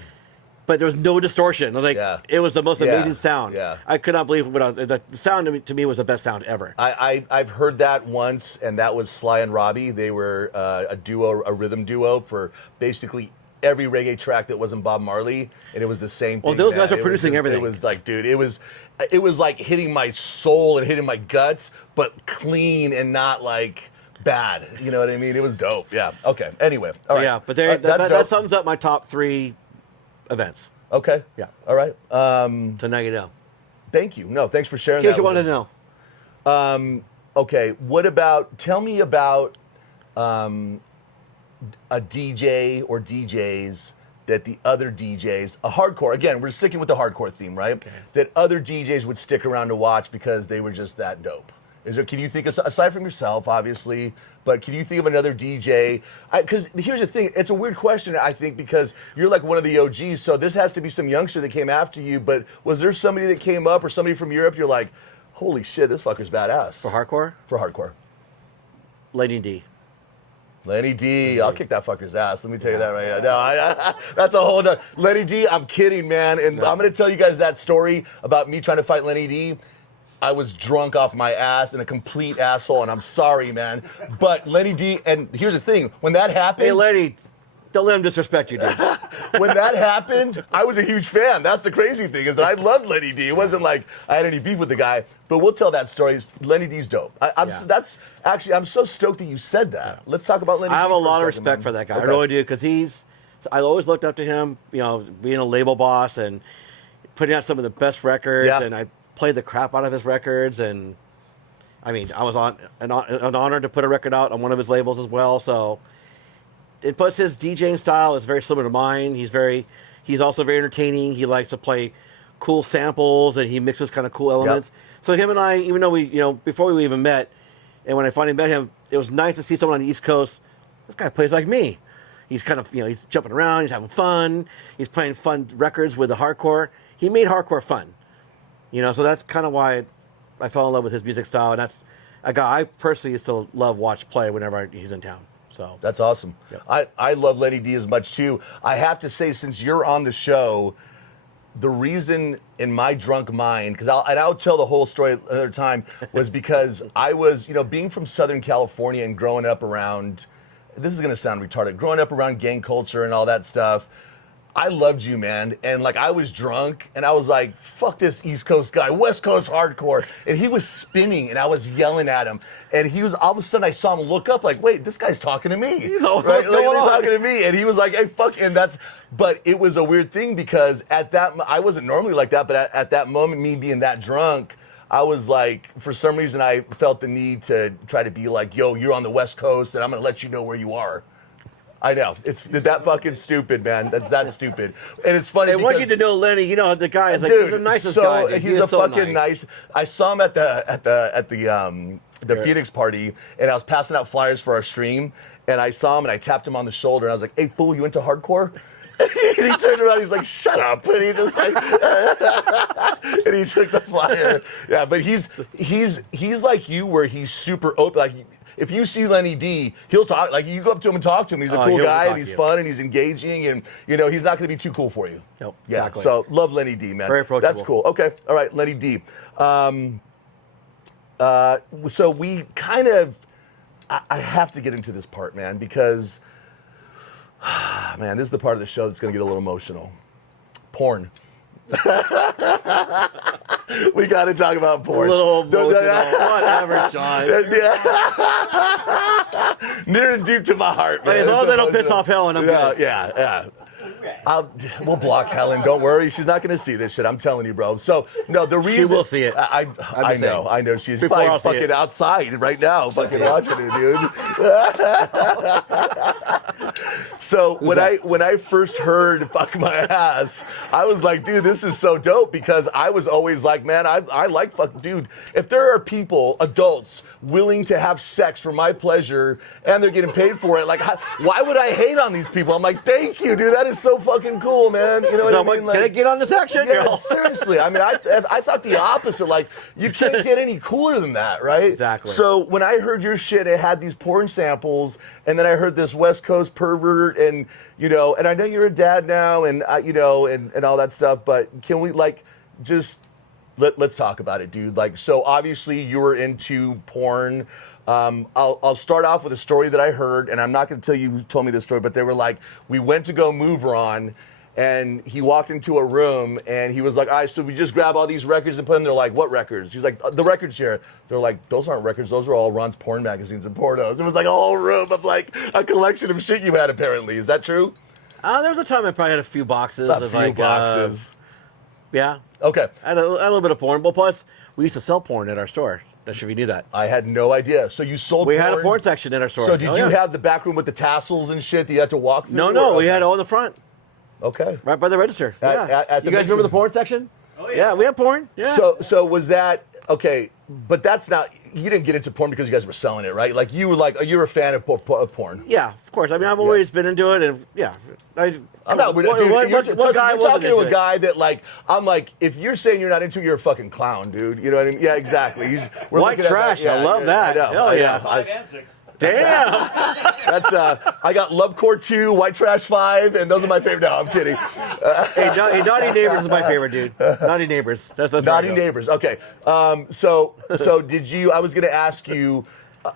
But there was no distortion. I was like, Yeah. it was the most Yeah. amazing sound. Yeah. I could not believe the sound to me was the best sound ever. I've heard that once, and that was Sly and Robbie. They were a rhythm duo for basically every reggae track that wasn't Bob Marley, and it was the same thing. Well, those man. guys were It was producing just- everything. It was like, dude, it was like hitting my soul and hitting my guts, but clean and not like bad. You know what I mean? It was dope. Yeah. Okay. Anyway. All right. Yeah, but That's that dope. sums up my top 3 events. Okay. Yeah. All right. So now you know. Thank you. No, thanks for sharing In that. case you with wanted us. to know. Okay, tell me about a DJ or DJs that the other DJs, a hardcore, again, we're sticking with the hardcore theme, right? Okay. That other DJs would stick around to watch because they were just that dope. Can you think, aside from yourself, obviously, but can you think of another DJ? Because here's the thing, it's a weird question, I think, because you're like one of the OGs, so this has to be some youngster that came after you, but was there somebody that came up or somebody from Europe you're like, holy shit, this fucker's badass? For hardcore? For hardcore. Lady D. Lenny D, I'll kick that fucker's ass. Let me tell you that right now. No, that's a whole nother. Lenny D, I'm kidding, man. And I'm going to tell you guys that story about me trying to fight Lenny D. I was drunk off my ass and a complete asshole, and I'm sorry, man. But Lenny D, and here's the thing, when that happened. Hey, lady, don't let him disrespect you, dude. When that happened, I was a huge fan. That's the crazy thing, is that I loved Lenny D. It wasn't like I had any beef with the guy, but we'll tell that story. Lenny D's dope. That's actually, I'm so stoked that you said that. Yeah. Let's talk about Lenny D. I have a lot of second, respect man. for that guy. Okay. I really do, because I always looked up to him, being a label boss and putting out some of the best records, Yeah. and I played the crap out of his records, and I mean, I was an honor to put a record out on one of his labels as well, so it puts his DJing style is very similar to mine. He's also very entertaining. He likes to play cool samples, and he mixes kind of cool elements. Yep. So him and I, even though we, before we even met, and when I finally met him, it was nice to see someone on the East Coast. This guy plays like me. He's kind of, he's jumping around. He's having fun. He's playing fun records with the hardcore. He made hardcore fun. So that's kind of why I fell in love with his music style. And that's a guy I personally still love watch play whenever he's in town. So that's awesome. Yep. I love Lenny D as much too. I have to say, since you're on the show, the reason in my drunk mind, because I'll tell the whole story another time, was because I was, being from Southern California and growing up around, this is going to sound retarded, growing up around gang culture and all that stuff. I loved you, man. And like, I was drunk and I was like, fuck this East Coast guy, West Coast hardcore. And he was spinning and I was yelling at him. And he was, all of a sudden I saw him look up like, wait, this guy's talking to me. He's right? Like, talking to me. And he was like, hey, fuck. And but it was a weird thing because I wasn't normally like that, but at that moment, me being that drunk, I was like, for some reason, I felt the need to try to be like, yo, you're on the West Coast and I'm going to let you know where you are. I know. It's that fucking stupid, man. That's that stupid. And it's funny I want you to know Lenny, the guy is like, dude, he's the nicest so guy. Dude. He's a so fucking nice. I saw him at the Phoenix party, and I was passing out flyers for our stream, and I saw him, and I tapped him on the shoulder, and I was like, hey, fool, you into hardcore? And he turned around, he's like, shut up. And he just like, and he took the flyer. Yeah, but he's like you, where he's super open. Like, if you see Lenny D, he'll talk. Like, you go up to him and talk to him. He's a cool guy, and he's fun, and he's engaging, and he's not going to be too cool for you. Nope, yeah. exactly. So love Lenny D, man. Very approachable. That's cool. Okay. All right, Lenny D. So we kind of, I have to get into this part, man, because, man, this is the part of the show that's going to get a little emotional. Porn. We got to talk about porn. A little emotional. Whatever, John. Near and deep to my heart, man. As long as they don't piss off Helen, I'm good. Yeah. We'll block Helen. Don't worry. She's not going to see this shit. I'm telling you, bro. So, no, the reason... She will see it. I know. She's probably fucking outside right now fucking watching it, dude. So, when I first heard Fuck My Ass, I was like, dude, this is so dope, because I was always like, man, I like fuck... Dude, if there are people, adults, willing to have sex for my pleasure, and they're getting paid for it, like, why would I hate on these people? I'm like, thank you, dude. That is so fucking cool, man. You know what I mean? Like, can I get on this action? Yeah, seriously. I mean, I thought the opposite. Like, you can't get any cooler than that, right? Exactly. So when I heard your shit, it had these porn samples, and then I heard this West Coast pervert, and and I know you're a dad now, and and all that stuff. But can we just let's talk about it, dude? Like, so obviously you were into porn. I'll start off with a story that I heard, and I'm not going to tell you who told me this story, but they were like, we went to go move Ron, and he walked into a room, and he was like, all right, so we just grab all these records and put them. They're like, what records? He's like, the records here. They're like, those aren't records. Those are all Ron's porn magazines and pornos. It was like a whole room of like a collection of shit you had, apparently. Is that true? There was a time I probably had a few boxes. Boxes. Yeah. Okay. I had a little bit of porn. Well, plus, we used to sell porn at our store. That should we do that? I had no idea. So you sold We porn? had a porn section in our store. So did you have the back room with the tassels and shit that you had to walk through? No, we had it all in the front. Okay. Right by the register. At the you guys remember the porn section? Oh, yeah. Yeah, we had porn. Yeah. So was that, okay, but that's not, you didn't get into porn because you guys were selling it, right? Like, you were a fan of porn. Yeah, of course. I mean, I've always been into it, and yeah. I'm not, dude, you're talking to a guy that, like, I'm like, if you're saying you're not into it, you're a fucking clown, dude. You know what I mean? Yeah, exactly. White trash. I love that. Hell yeah. 5 and 6. Damn. That's I got Lovecore 2, White Trash 5, and those are my favorite. No, I'm kidding. Hey, Naughty Neighbors is my favorite, dude. Naughty Neighbors. That's Naughty Neighbors. Okay. So did you? I was going to ask you,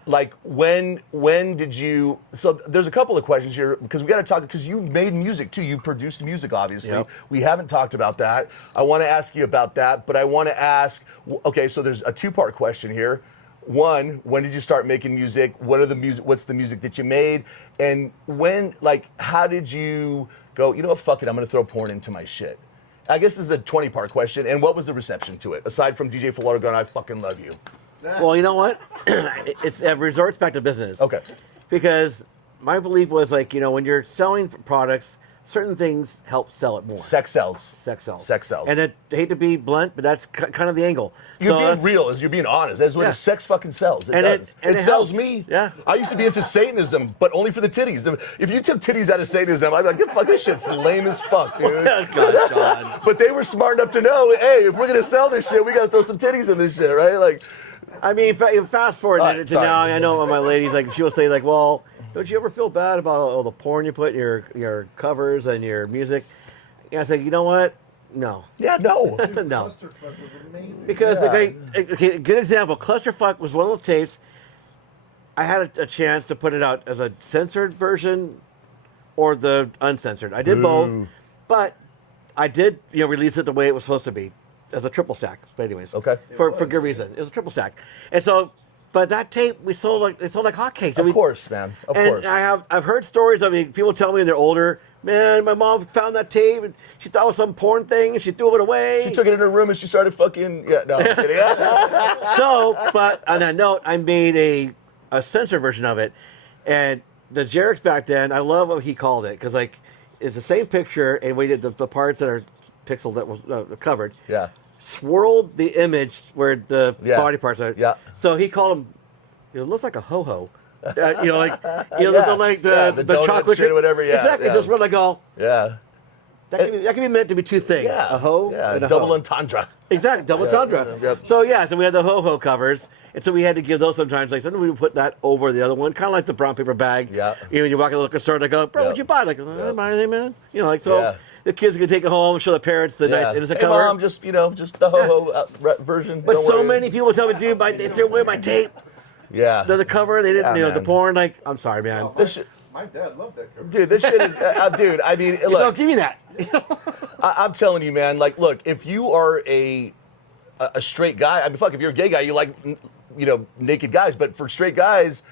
like, when did you? So there's a couple of questions here, because we got to talk, because you made music too. You produced music, obviously. Yep. We haven't talked about that. I want to ask you about that, but I want to ask. Okay, so there's a 2-part question here. One, when did you start making music? What's the music that you made? And how did you go, you know what, fuck it, I'm going to throw porn into my shit? I guess this is a 20-part question. And what was the reception to it? Aside from DJ Florida going, I fucking love you. Well, you know what? It resorts back to business. Okay. Because my belief was, like, when you're selling products, certain things help sell it more. Sex sells. Sex sells. Sex sells. And I hate to be blunt, but that's kind of the angle. You're being real, you're being honest. That's what sex fucking sells. It does. It sells helps. me. Yeah. I used to be into Satanism, but only for the titties. If you took titties out of Satanism, I'd be like, fuck, this shit's lame as fuck, dude. Gosh, God. But they were smart enough to know, hey, if we're going to sell this shit, we got to throw some titties in this shit, right? Like, I mean, fast forward to sorry. now, I know my ladies, like, she'll say, like, well, don't you ever feel bad about all the porn you put in your covers and your music? And I say, you know what? No. Yeah, no. No. Clusterfuck was amazing. Because Yeah. okay, good example. Clusterfuck was one of those tapes. I had a chance to put it out as a censored version or the uncensored. I did both, but I did release it the way it was supposed to be, as a triple stack. But anyways, Okay. for good reason. It was a triple stack, and so. But that tape we sold like hotcakes. Of course, man. Of course. I've heard stories. I mean, people tell me when they're older, man, my mom found that tape and she thought it was some porn thing and she threw it away. She took it in her room and she started fucking. Yeah, no, I'm kidding. So, but on that note, I made a censor version of it, and the Jerix back then, I love what he called it because like it's the same picture, and we did the parts that are pixel that was covered. Yeah. Swirled the image where the Yeah. body parts are. Yeah. So he called him. It looks like a ho ho. Yeah. The donut chocolate shit or whatever. Yeah. Exactly. Yeah. Just really go. Yeah. That can be meant to be two things. Yeah. A ho Yeah. and a Double ho. entendre. Exactly, double entendre. Yep. So we had the ho-ho covers, and so we had to give those sometimes. Like sometimes we would put that over the other one, kind of like the brown paper bag. Yeah. You walk in the liquor store, they go, bro, Yeah. what'd you buy? Like, I didn't buy anything, man. Yeah. the kids could take it home, show the parents the nice innocent hey, cover. Mom, just the ho-ho version. But Don't so worry. many people tell me, dude, they threw away my tape. Yeah. The cover, they didn't, Yeah, the man. porn. Like, I'm sorry, man. My, This shit- my dad loved that cover. Dude, this shit is, dude. I mean, No, look, give me that. I'm telling you, man. Like, look, if you are a straight guy, I mean, fuck, if you're a gay guy, you like, naked guys. But for straight guys,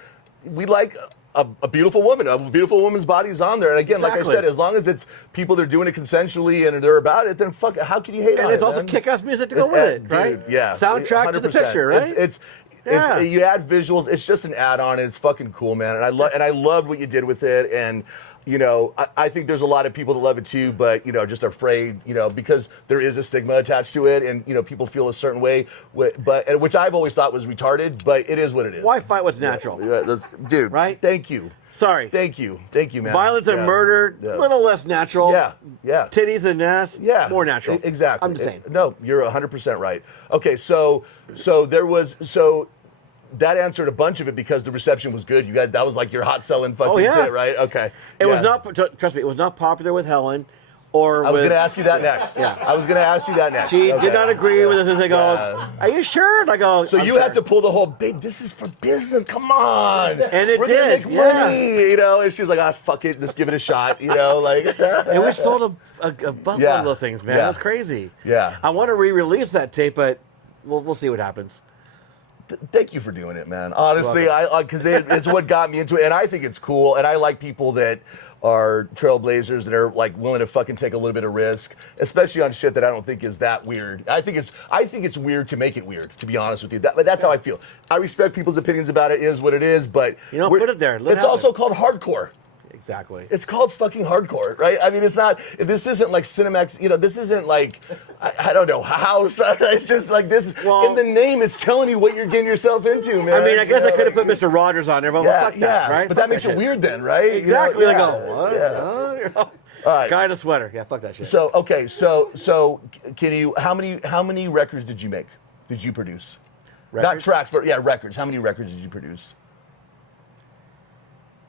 we like a beautiful woman. A beautiful woman's body is on there. And again, like I Exactly. said, as long as it's people that are doing it consensually and they're about it, then fuck, how can you hate on it? And it's also man? kick-ass music to go with it, Dude, right? Yeah. Soundtrack to the 100%. picture, right? It's Yeah. you add visuals. It's just an add-on, and it's fucking cool, man. And I loved what you did with it. And I think there's a lot of people that love it too, but just afraid, because there is a stigma attached to it, and people feel a certain way. But which I've always thought was retarded, but it is what it is. Why fight what's natural? Yeah, dude. Right? Thank you. Sorry. Thank you, man. Violence and Yeah. murder, Yeah. little less natural. Yeah. Titties and ass, Yeah, more natural. Exactly. I'm just saying. No, you're 100% right. Okay, so that answered a bunch of it because the reception was good. You guys, that was like your hot selling fucking Oh, yeah. shit, right? Okay. It was Yeah. not. Trust me, it was not popular with Helen, or I was with. going to ask you that next. Yeah. I was going to ask you that next. She Okay. did not agree with us. As I go, Yeah. are you sure? And I go. So I'm you sure. had to pull the whole, babe, this is for business. Come on. And it We're did, gonna make yeah. money, And she's like, fuck it, just give it a shot, like. And we sold a buttload Yeah. of those things, man. Yeah. It was crazy. Yeah. I want to re-release that tape, but we'll see what happens. Thank you for doing it, man. Honestly, because it's what got me into it, and I think it's cool, and I like people that are trailblazers that are like willing to fucking take a little bit of risk, especially on shit that I don't think is that weird. I think it's weird to make it weird, to be honest with you. But that's how I feel. I respect people's opinions about it. It is what it is, but put it there. Let it it's also happen. called hardcore. Exactly. It's called fucking hardcore, right? I mean, it's not. This isn't like Cinemax. This isn't like I don't know house. It's just like this. Well- in the name, it's telling you what you're getting yourself into, man. I mean, I guess I could have like- put Mr. Rogers on there, but fuck that, right? But Fuck that makes it shit. weird then, right? Exactly. Yeah. Like, what? Yeah. Huh? All right. Guy in a sweater. Yeah, fuck that shit. So okay, so can you? How many records did you make? Did you produce? Not Records? tracks, but yeah, records. How many records did you produce?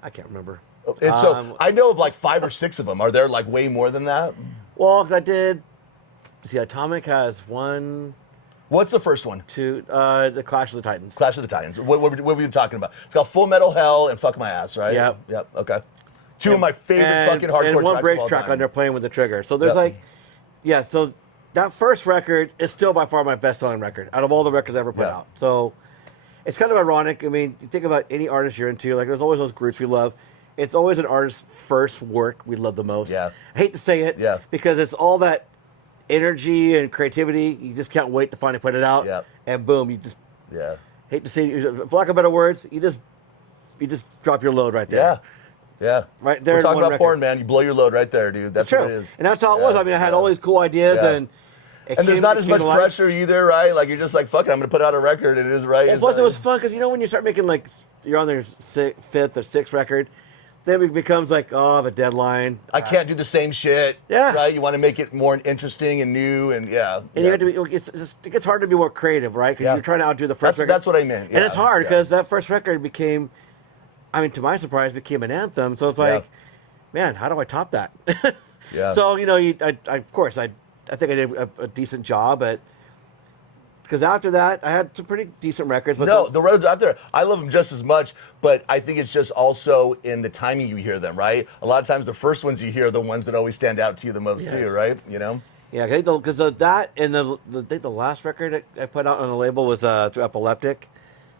I can't remember. And so I know of like 5 or 6 of them. Are there like way more than that? Well, because I did. See, Atomic has 1, What's the first one? 2. The Clash of the Titans. Clash of the Titans. What were you talking about? It's called Full Metal Hell and Fuck My Ass, right? Yep. Yep. Okay. Two of my favorite fucking hardcore and one tracks breaks of all track time. under Playing with the Trigger. So there's Yep. so that first record is still by far my best-selling record out of all the records I ever put Yeah. out. So it's kind of ironic. I mean, you think about any artist you're into, like there's always those groups we love. It's always an artist's first work we love the most. Yeah. I hate to say it, Yeah. because it's all that energy and creativity. You just can't wait to finally put it out. Yeah. And boom, you just Yeah. hate to say, for lack of better words, you just drop your load right there. Yeah. Yeah. Right there We're in talking one about record. porn, man. You blow your load right there, dude. That's It's true. what it is. And that's how it was. Yeah. I mean, I had Yeah. all these cool ideas, Yeah. and And there's not as much pressure either, right? Like you're just like, fuck it, I'm gonna put out a record. It is right. And It's plus, it like- was fun because when you start making you're on their 5th or 6th record, then it becomes like, oh, I have a deadline. I can't do the same shit. Yeah. Right. You want to make it more interesting and new, and yeah. And you have to be. It gets hard to be more creative, right? Because Yeah. you're trying to outdo the first record. That's what I meant. And it's hard yeah. because that first record became, I mean, to my surprise, became an anthem. So it's like, man, how do I top that? Yeah. So I of course I I think I did a decent job at. Because after that, I had some pretty decent records. But No, the roads out there, I love them just as much, but I think it's just also in the timing you hear them, right? A lot of times the first ones you hear are the ones that always stand out to you the most too, Yes. right? You know? yeah, because that and I think the last record I put out on the label was through Epileptic.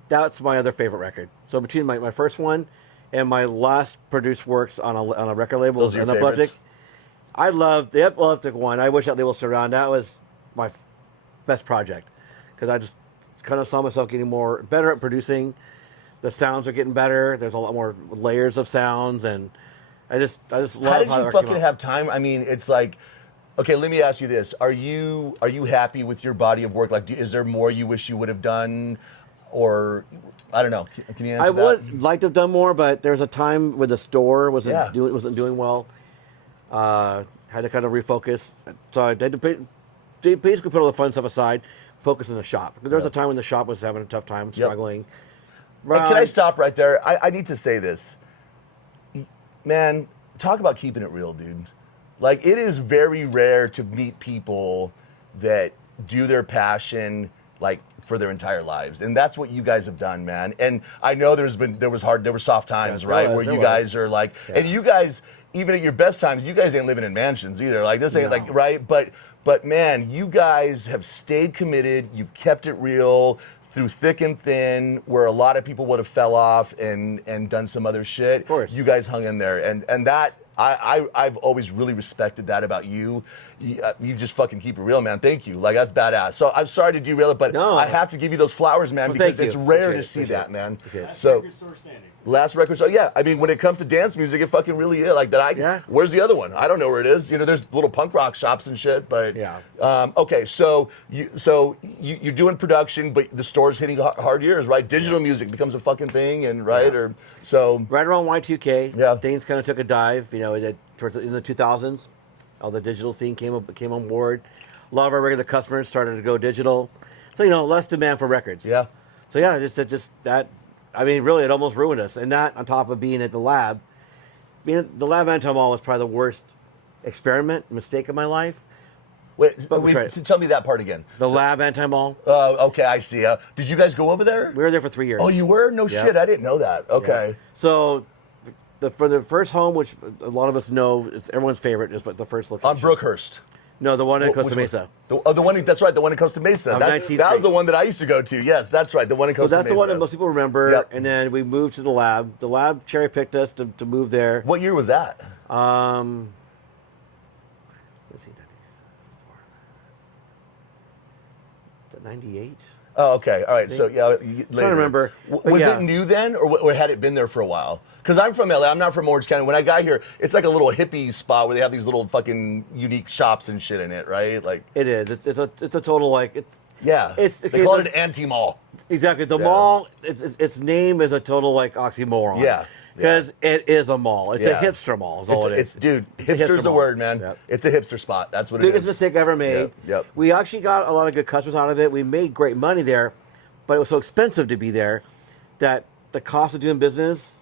That's my other favorite record. So between my first one and my last produced works on a record label Those was are your Epileptic. favorites? I loved the Epileptic one. I wish that label stood around. That was my best project because I just kind of saw myself getting better at producing. The sounds are getting better. There's a lot more layers of sounds, and I just love How did the you record fucking came out. have time? I mean, it's like, okay, let me ask you this: Are you happy with your body of work? Like, is there more you wish you would have done, or I don't know? Can you answer I that? would like to have done more, but there was a time where the store wasn't doing well. Had to kind of refocus, so I had to basically put all the fun stuff aside, focus on the shop. Because there was a time when the shop was having a tough time, struggling. Hey, can I stop right there? I need to say this. Man, talk about keeping it real, dude. Like, it is very rare to meet people that do their passion like for their entire lives, and that's what you guys have done, man. And I know there were soft times, Yeah, right, there where was. you guys are like, and you guys, even at your best times, you guys ain't living in mansions either. Like, this ain't like, right? But man, you guys have stayed committed. You've kept it real through thick and thin, where a lot of people would have fell off and done some other shit. Of course. You guys hung in there, and that I've always really respected that about you. You just fucking keep it real, man. Thank you. Like, that's badass. So I'm sorry to derail it, but No. I have to give you those flowers, man, Well, because thank it's you. rare Appreciate to it. see Appreciate that, it. man. Appreciate it. Last So record store standing. last record, so yeah, I mean, when it comes to dance music, it fucking really is. Like, where's the other one? I don't know where it is. You know, there's little punk rock shops and shit, but Yeah. Okay, so you're doing production, but the store's hitting hard years, right? Digital music becomes a fucking thing, and right, Yeah. or so. Right around Y2K, Yeah. things kind of took a dive. You know, in the 2000s, all the digital scene came on board. A lot of our regular customers started to go digital, so less demand for records. Yeah. So yeah, just that. I mean, really, it almost ruined us. And that on top of being at the lab, being at the lab Anti-Mall was probably the worst mistake of my life. Wait, But we tried it. so tell me that part again. The lab Anti-Mall. Okay, I see. Did you guys go over there? We were there for 3 years. Oh, you were? No Yeah. shit, I didn't know that. Yeah. Okay. So, for the first home, which a lot of us know, it's everyone's favorite, is the first location. On Brookhurst. No, the one in Which Costa one? Mesa. The one. That's right. The one in Costa Mesa. On That 19th was Street. the one that I used to go to. Yes, that's right. The one in So Costa that's Mesa. the one that most people remember. Yep. And then we moved to the lab. The lab cherry picked us to move there. What year was that? Let's see, 98. Oh, okay. All right. So yeah, later. to remember. But Was yeah. it new then, or had it been there for a while? Because I'm from LA. I'm not from Orange County. When I got here, it's like a little hippie spot where they have these little fucking unique shops and shit in it, right? Like, It is. It's a total like. yeah. It's they call it an anti-mall. Exactly. The Yeah. mall. Its name is a total like oxymoron. Yeah. Because it is a mall. It's Yeah. a hipster mall. Is all it is. Dude, It's a hipster's hipster the mall. word, man. Yep. It's a hipster spot. That's what Biggest it is. mistake ever made. Yep. We actually got a lot of good customers out of it. We made great money there, but it was so expensive to be there that the cost of doing business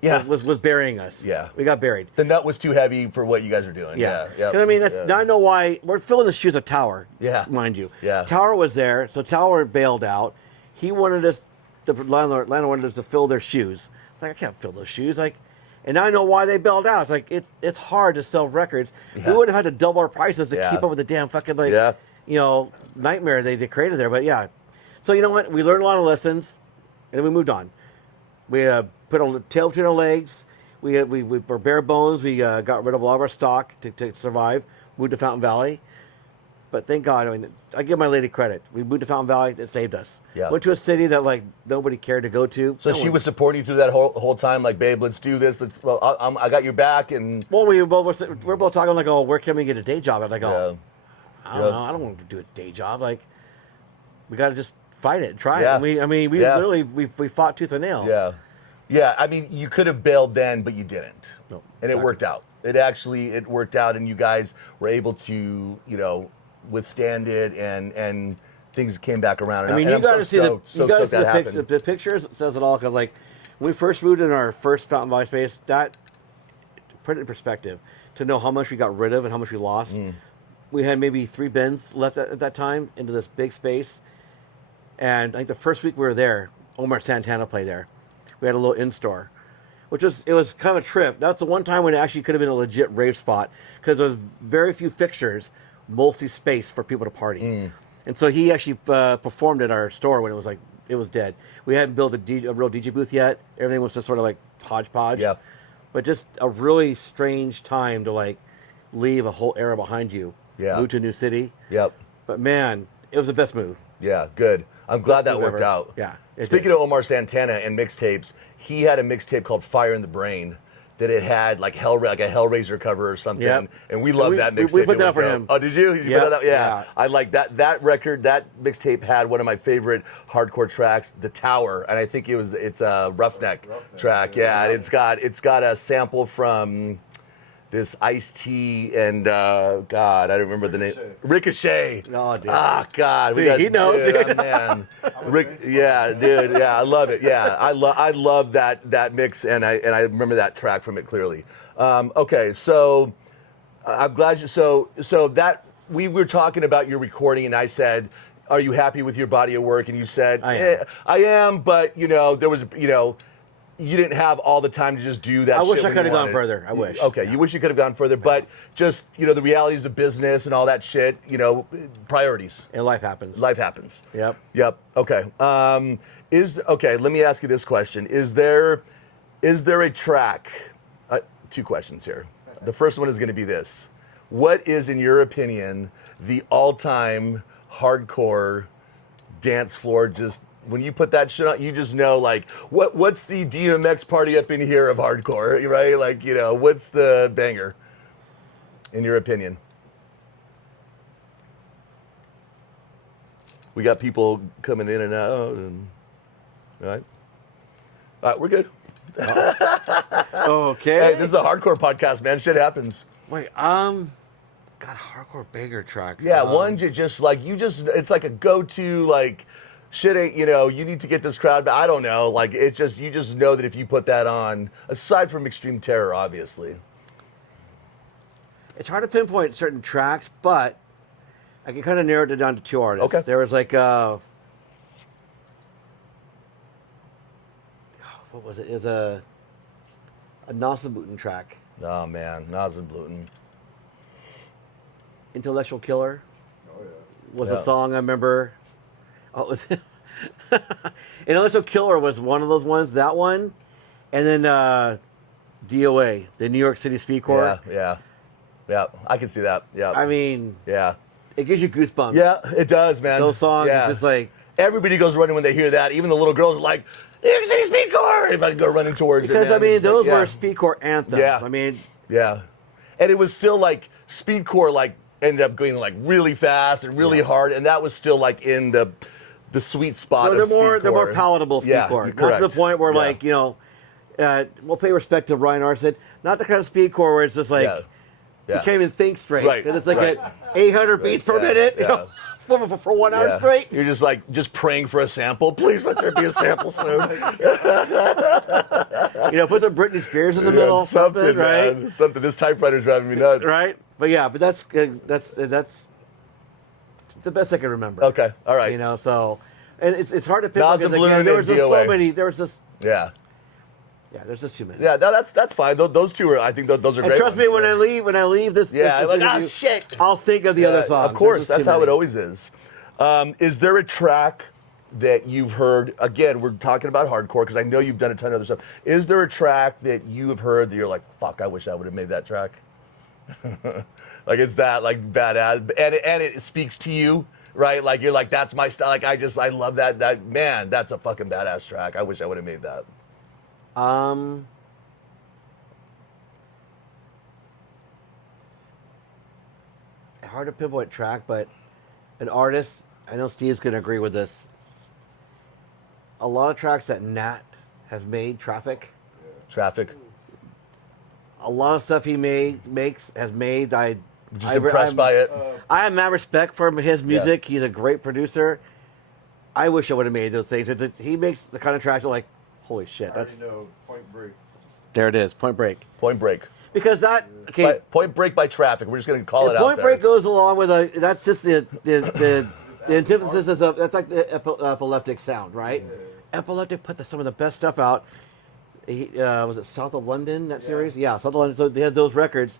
Yeah. was burying us. Yeah. We got buried. The nut was too heavy for what you guys are doing. Yeah. Yeah. 'Cause I mean, that's yeah. now I know why we're filling the shoes of Tower. Yeah. Mind you. Yeah. Tower was there, so Tower bailed out. He wanted us, the landlord wanted us to fill their shoes. Like, I can't fill those shoes. Like, and now I know why they bailed out. It's like it's hard to sell records. Yeah. We would have had to double our prices to Yeah. keep up with the damn fucking like Yeah. nightmare they created there. But yeah, so you know what? We learned a lot of lessons, and then we moved on. We put a tail between our legs. We were bare bones. We got rid of a lot of our stock to survive. Moved to Fountain Valley, but thank God. I mean, I give my lady credit. We moved to Fountain Valley. It saved us. Yeah. Went to a city that like nobody cared to go to. So No she one- was supporting you through that whole time, like, babe, let's do this. I got your back, and Well, we're both talking like, oh, where can we get a day job? And I go, yeah. I don't know. I don't want to do a day job. Like, we got to just fight it and try Yeah. it. And we Yeah. literally we fought tooth and nail. Yeah. Yeah, I mean, you could have bailed then, but you didn't. No, and it exactly. worked out. It worked out, and you guys were able to, withstand it, and things came back around. I mean, and you I'm got to see stoked that happened. the pictures says it all. Because like when we first moved in our first Fountain Valley space, that put it in perspective to know how much we got rid of and how much we lost. we had maybe 3 bins left at that time into this big space. And I think the first week we were there, Omar Santana played there. We had a little in-store, it was kind of a trip. That's the one time when it actually could have been a legit rave spot because there was very few fixtures, mostly space for people to party. And so he actually performed at our store when it was dead. We hadn't built a real DJ booth yet. Everything was just sort of like hodgepodge. Yeah. But just a really strange time to like leave a whole era behind you. Yeah. Move to a new city. Yep. But man, it was the best move. Yeah, good. I'm glad that move worked ever. out. Yeah, it Speaking did. of Omar Santana and mixtapes, he had a mixtape called Fire in the Brain that it had like a Hellraiser cover or something. Yep. And we loved that mixtape. we put It that was up for dope. him. Oh, did you? Did you Yep. put that? Yeah. Yeah. I like that. That record, that mixtape had one of my favorite hardcore tracks, The Tower. And I think it's a Roughneck track. Yeah. And it's got a sample from this Ice-T and God, I don't remember the name. Ricochet. Oh, dude. Ah, God. See, he knows. Dude, man. Yeah, dude. Yeah, I love it. Yeah, I love that mix, and I remember that track from it clearly. Okay, so I'm glad you. So that we were talking about your recording, and I said, "Are you happy with your body of work?" And you said, I am. I am, but there was you didn't have all the time to just do that. I wish shit I when could you have gone wanted. further. I wish. Okay, you wish you could have gone further, but just the realities of business and all that shit. Priorities. And life happens. Life happens. Yep. Okay. Let me ask you this question: Is there a track? 2 questions here. The first one is going to be this: What is, in your opinion, the all-time hardcore dance floor? Just when you put that shit on, you just know like what's the DMX party up in here of hardcore, right? Like what's the banger, in your opinion? We got people coming in and out, and all right, we're good. Okay. Hey, this is a hardcore podcast, man. Shit happens. Wait, God, hardcore banger track. Yeah, one just like it's like a go-to like shit ain't you need to get this crowd, but I don't know, like you just know that if you put that on, aside from Extreme Terror, obviously. It's hard to pinpoint certain tracks, but I can kind of narrow it down to 2 artists. Okay. There was like what was it? It was a Nasenbluten track. Oh man, Nasenbluten. Intellectual Killer Oh yeah. was Yeah. a song I remember. Oh, it was Intellectual Killer was one of those ones. That one, and then DOA, the New York City Speed Corps. Yeah. I can see that. Yeah. I mean, yeah. it gives you goosebumps. Yeah, it does, man. Those songs, yeah. it's just like Everybody goes running when they hear that. Even the little girls are like, New York City Speed Corps! If I can go running towards because it, man. I mean It's like, those yeah. were Speed Corps anthems. Yeah. I mean, Yeah. And it was still like Speed Corps like ended up going like really fast and really hard, and that was still like in the sweet spot they're of Speed more Corps. palatable Speed Yeah, Corps. you're Not to the correct. point where Yeah. like, we'll pay respect to Ryan Arson. Not the kind of Speed Corps where it's just like Yeah. Yeah. you can't even think straight. Right, And it's like right. at 800 beats per Yeah, minute, yeah. for 1 hour Yeah. straight. You're just praying for a sample. Please let there be a sample soon. Put some Britney Spears in the middle, Yeah, something, right? man. Something. This typewriter's driving me nuts. Right? But yeah, but that's the best I can remember. Okay. All right. So and it's hard to pinpoint because Nasenbluten again, there and was just so DOA. many. Yeah. There's just too many. Yeah. No, that's fine. Those two are. I think those are And great. trust me, ones, when so. I leave this, Yeah, this like, interview, shit. I'll think of the other songs. Of course, There's that's just too how it many. always is. Is there a track that you've heard? Again, we're talking about hardcore because I know you've done a ton of other stuff. Is there a track that you have heard that you're like, fuck, I wish I would have made that track? Like it's that like badass, and it speaks to you, right? Like you're like, that's my style. Like I love that. That man, that's a fucking badass track. I wish I would have made that. Hard to pinpoint track, but an artist, I know Steve's gonna agree with this. A lot of tracks that Nat has made, Traffic. Traffic. A lot of stuff he has made. Just impressed by it. I have mad respect for his music. He's a great producer. I wish I would have made those things. He makes the kind of tracks that like, holy shit, I already that's know Point Break. There it is. Point Break. Point Break. Because that okay. Point Break by Traffic. We're just going to call it out Point there. Break goes along with a. That's just the antithesis of that's like the epileptic sound, right? Epileptic put some of the best stuff out. Was it South of London, that series? Yeah, South of London. So they had those records.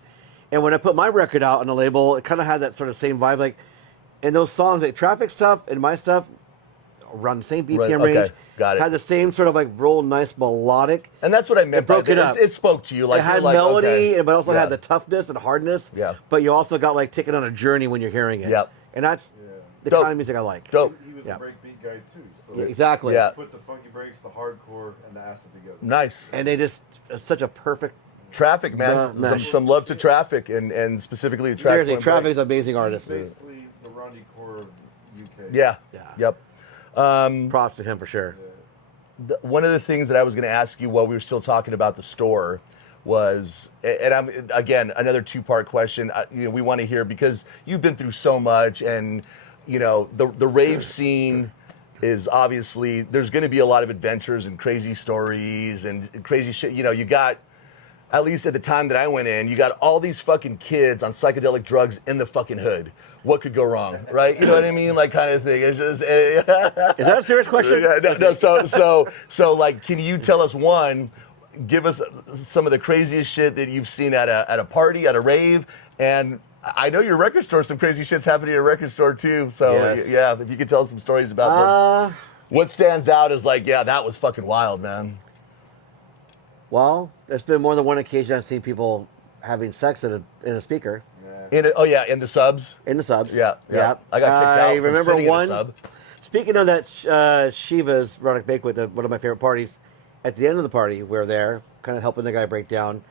And when I put my record out on the label, it kind of had that sort of same vibe. Like, and those songs, like Traffic stuff and my stuff, around the same BPM range. Okay, got it. Had the same sort of like real nice melodic. And that's what I meant. It broke it up. It spoke to you. Like, it had you're like, melody, okay. but also Yeah. had the toughness and hardness. Yeah. But you also got like taken on a journey when you're hearing it. Yep. And that's the Dope. kind of music I like. Dope. He was Yeah. a breakbeat guy too. So Yeah, exactly. Yeah. put the funky breaks, the hardcore, and the acid together. Nice. And they just it's such a perfect. Traffic, man. Mesh. Some love to Traffic and specifically the Traffic. Seriously, Point Traffic Break. is an amazing artist. Basically, the Randy Core of UK. Yeah. Yeah. Yep. Props to him for sure. One of the things that I was going to ask you while we were still talking about the store was, and I'm again another two-part question. We want to hear because you've been through so much, and the rave scene is obviously there's going to be a lot of adventures and crazy stories and crazy shit. You got. At least at the time that I went in, you got all these fucking kids on psychedelic drugs in the fucking hood. What could go wrong, right? You know what I mean? Like kind of thing. It's just. Is that a serious question? No. So, like, can you tell us give us some of the craziest shit that you've seen at a party, at a rave, and I know your record store. Some crazy shit's happening at your record store too. So Yes. yeah, if you could tell us some stories about what stands out as like, yeah, that was fucking wild, man. Well, there's been more than one occasion I've seen people having sex in a speaker. In the subs. In the subs. Yeah. I got kicked out. I from remember sitting in a one. sub. Speaking of that, Shiva's Erotic Banquet, one of my favorite parties. At the end of the party, we were there, kind of helping the guy break down.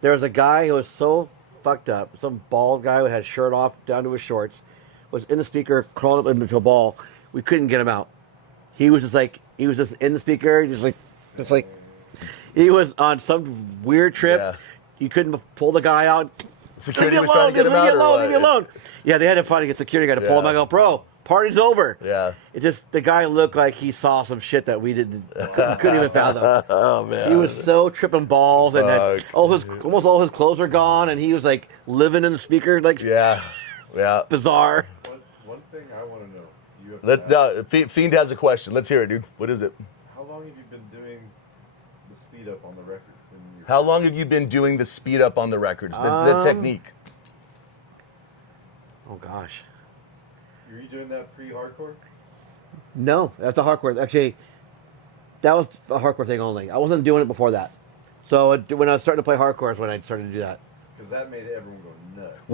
There was a guy who was so fucked up, some bald guy who had his shirt off down to his shorts, was in the speaker, crawled up into a ball. We couldn't get him out. He was just in the speaker, just like. He was on some weird trip. Yeah. You couldn't pull the guy out. Security was trying to get him out. Leave me alone. Yeah, they had to finally get security guy to pull him out. I go, bro, party's over. Yeah. It just the guy looked like he saw some shit that we couldn't even fathom. Oh man. He was so tripping balls, and had, Fuck. almost all his clothes were gone, and he was like living in the speaker, like Yeah. bizarre. One thing I want to know. You have Fiend has a question. Let's hear it, dude. What is it? How long have you been doing the speed up on the records? How long have you been doing the speed up on the records? The technique. Oh gosh. Were you doing that pre-hardcore? No, that's a hardcore. Actually, that was a hardcore thing only. I wasn't doing it before that. So when I was starting to play hardcore is when I started to do that. Because that made everyone go nuts.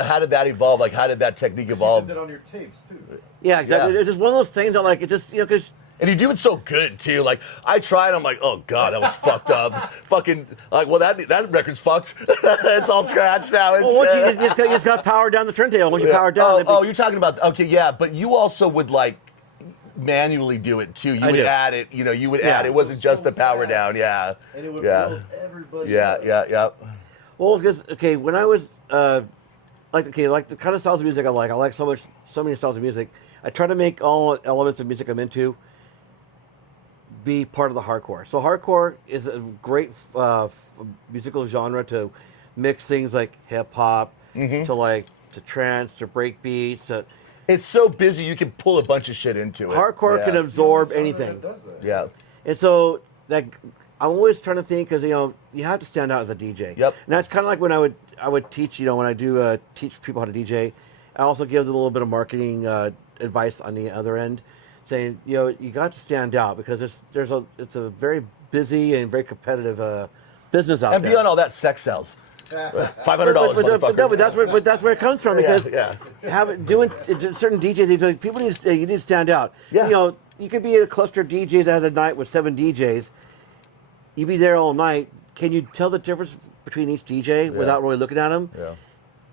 How did that evolve? Like, how did that technique evolve? You did that on your tapes too. Yeah, exactly. Yeah. It's just one of those things that like it just because. And you do it so good too. Like I tried, I'm like, oh god, that was fucked up. Fucking like, well that record's fucked. It's all scratched now. Well, once you just got power down the turntable. Once you power down, you're talking about yeah, but you also would like manually do it too. You would add it. You would add. It wasn't just the power down. Yeah. And it would build everybody. Yeah. Well, because when I was like the kind of styles of music I like so many styles of music. I try to make all elements of music I'm into be part of the hardcore. So hardcore is a great musical genre to mix things like hip hop to trance to break beats. To it's so busy you can pull a bunch of shit into it. Hardcore can absorb anything. Does that. Yeah. And so I'm always trying to think because you have to stand out as a DJ. Yep. And that's kind of like when I would teach. When I do teach people how to DJ, I also give them a little bit of marketing advice on the other end, saying you got to stand out because it's a very busy and very competitive business out And there. beyond all that, sex sells. $500, but that's where it comes from because Yeah. doing certain DJs, it's like people you need to stand out. Yeah. You could be in a cluster of DJs that has a night with 7 DJs. You be there all night. Can you tell the difference between each DJ without really looking at them? Yeah.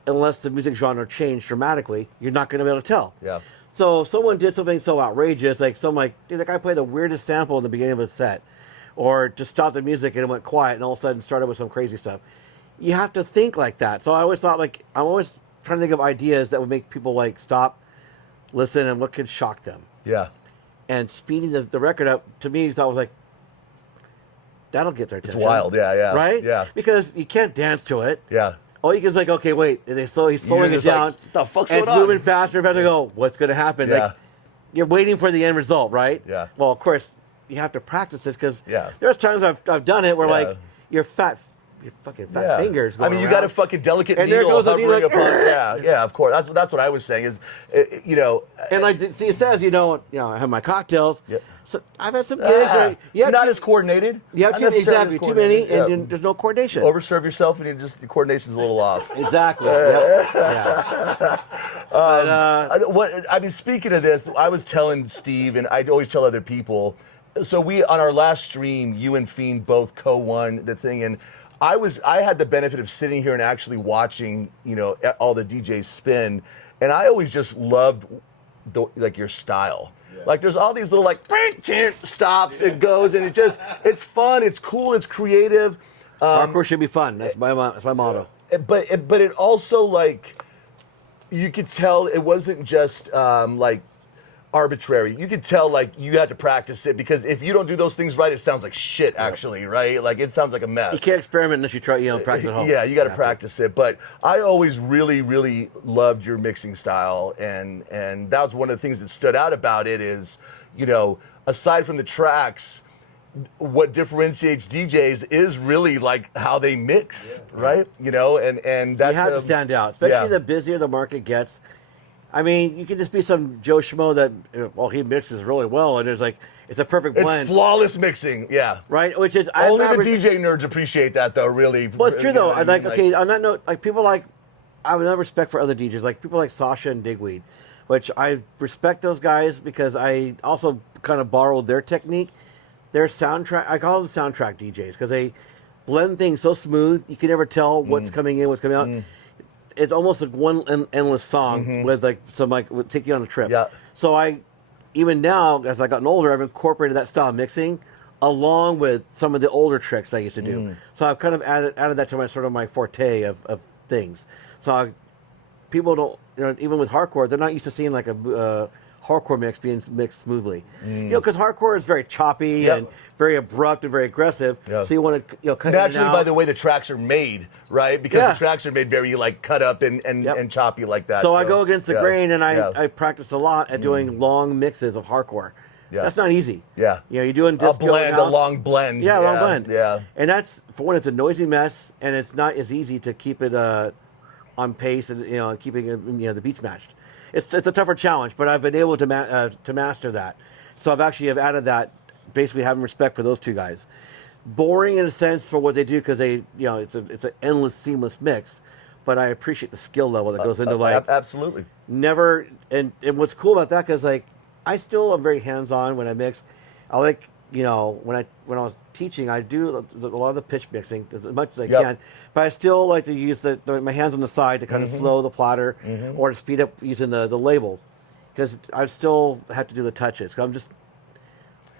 Unless the music genre changed dramatically, you're not going to be able to tell. Yeah. So if someone did something so outrageous, like dude, that guy played the weirdest sample in the beginning of his set, or just stopped the music and it went quiet and all of a sudden started with some crazy stuff. You have to think like that. So I always thought I'm always trying to think of ideas that would make people stop, listen, and what could shock them. Yeah. And speeding the record up, to me, I was like, that'll get their attention. wild, yeah. Right? Yeah. Because you can't dance to it. Yeah. All you can say, like, okay, wait. And he's slowing it just down. like, what the fuck's and it's going on? moving faster. And I go, what's going to happen? Yeah. Like, you're waiting for the end result, right? Yeah. Well, of course, you have to practice this because Yeah. there's times I've done it where, Yeah. like, your fucking fat fingers going I mean, you around. got a fucking delicate And there needle goes the hovering needle, upon. Yeah, of course. That's what I was saying is, you know. And like, see, it says, I have my cocktails. Yeah. So I've had some gigs where not as coordinated. you have Not too, necessarily exactly as too many, coordinated. and Yeah. then there's no coordination. Overserve yourself, and the coordination's a little off. Exactly. Yep. Yeah. I mean, speaking of this, I was telling Steve, and I always tell other people. So on our last stream, you and Fiend both co-won the thing, and I had the benefit of sitting here and actually watching, all the DJs spin, and I always just loved your style. Yeah. Like there's all these little like stops, it goes, and it's fun, it's cool, it's creative. Hardcore should be fun. That's my motto. But it also, like, you could tell it wasn't just like arbitrary. You could tell, like, you had to practice it, because if you don't do those things right, it sounds like shit, actually, right? Like, it sounds like a mess. You can't experiment unless you try, practice at home. Yeah, you got to practice it. But I always really, really loved your mixing style, and that was one of the things that stood out about it is, aside from the tracks, what differentiates DJs is really like how they mix, right? And that's You have to stand out, especially the busier the market gets. I mean, you can just be some Joe Schmo that, he mixes really well, and it's a perfect blend. It's flawless mixing, yeah. Right? Which is Only the DJ nerds appreciate that, though, really. Well, it's true, though. You know what I mean? Okay, on that note, like, people like, I would have respect for other DJs, like people like Sasha and Digweed, which I respect those guys because I also kind of borrowed their technique. Their soundtrack, I call them soundtrack DJs because they blend things so smooth, you can never tell what's coming in, what's coming out. It's almost like one endless song with would take you on a trip. Yeah. So even now, as I've gotten older, I've incorporated that style of mixing along with some of the older tricks I used to do. So I've kind of added that to my forte of things. So people don't, even with hardcore, they're not used to seeing like a hardcore mix being mixed smoothly. Because hardcore is very choppy and very abrupt and very aggressive. Yeah. So you want to, cut it Naturally, out. by the way the tracks are made, right? Because the tracks are made very like cut up and choppy like that. So I go against the grain, and yeah. I practice a lot at doing long mixes of hardcore. Yeah. That's not easy. Yeah. You're doing disco a long blend. Yeah, long blend. Yeah. And that's, for one, it's a noisy mess, and it's not as easy to keep it on pace and keeping the beats matched. It's a tougher challenge, but I've been able to master that. So I've added that, basically having respect for those two guys. Boring in a sense for what they do because they it's an endless seamless mix, but I appreciate the skill level that goes into absolutely. Never and what's cool about that, because I still am very hands on when I mix. I like when I was teaching, I do a lot of the pitch mixing as much as I can, but I still like to use my hands on the side to kind of slow the platter or to speed up using the label, because I still have to do the touches. 'Cause I'm just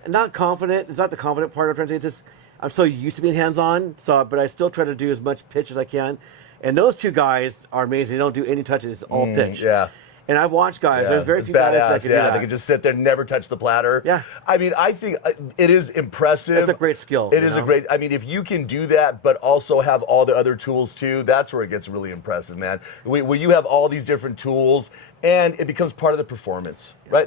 not confident. It's not the confident part of translating. It's just I'm so used to being hands on. But I still try to do as much pitch as I can. And those two guys are amazing. They don't do any touches. It's all pitch. Yeah. And I've watched guys. Yeah, There's very it's few guys that badass. can do that. They can just sit there, never touch the platter. Yeah. I mean, I think it is impressive. It's a great skill. It is a great. I mean, if you can do that, but also have all the other tools too, that's where it gets really impressive, man. Where you have all these different tools, and it becomes part of the performance, right?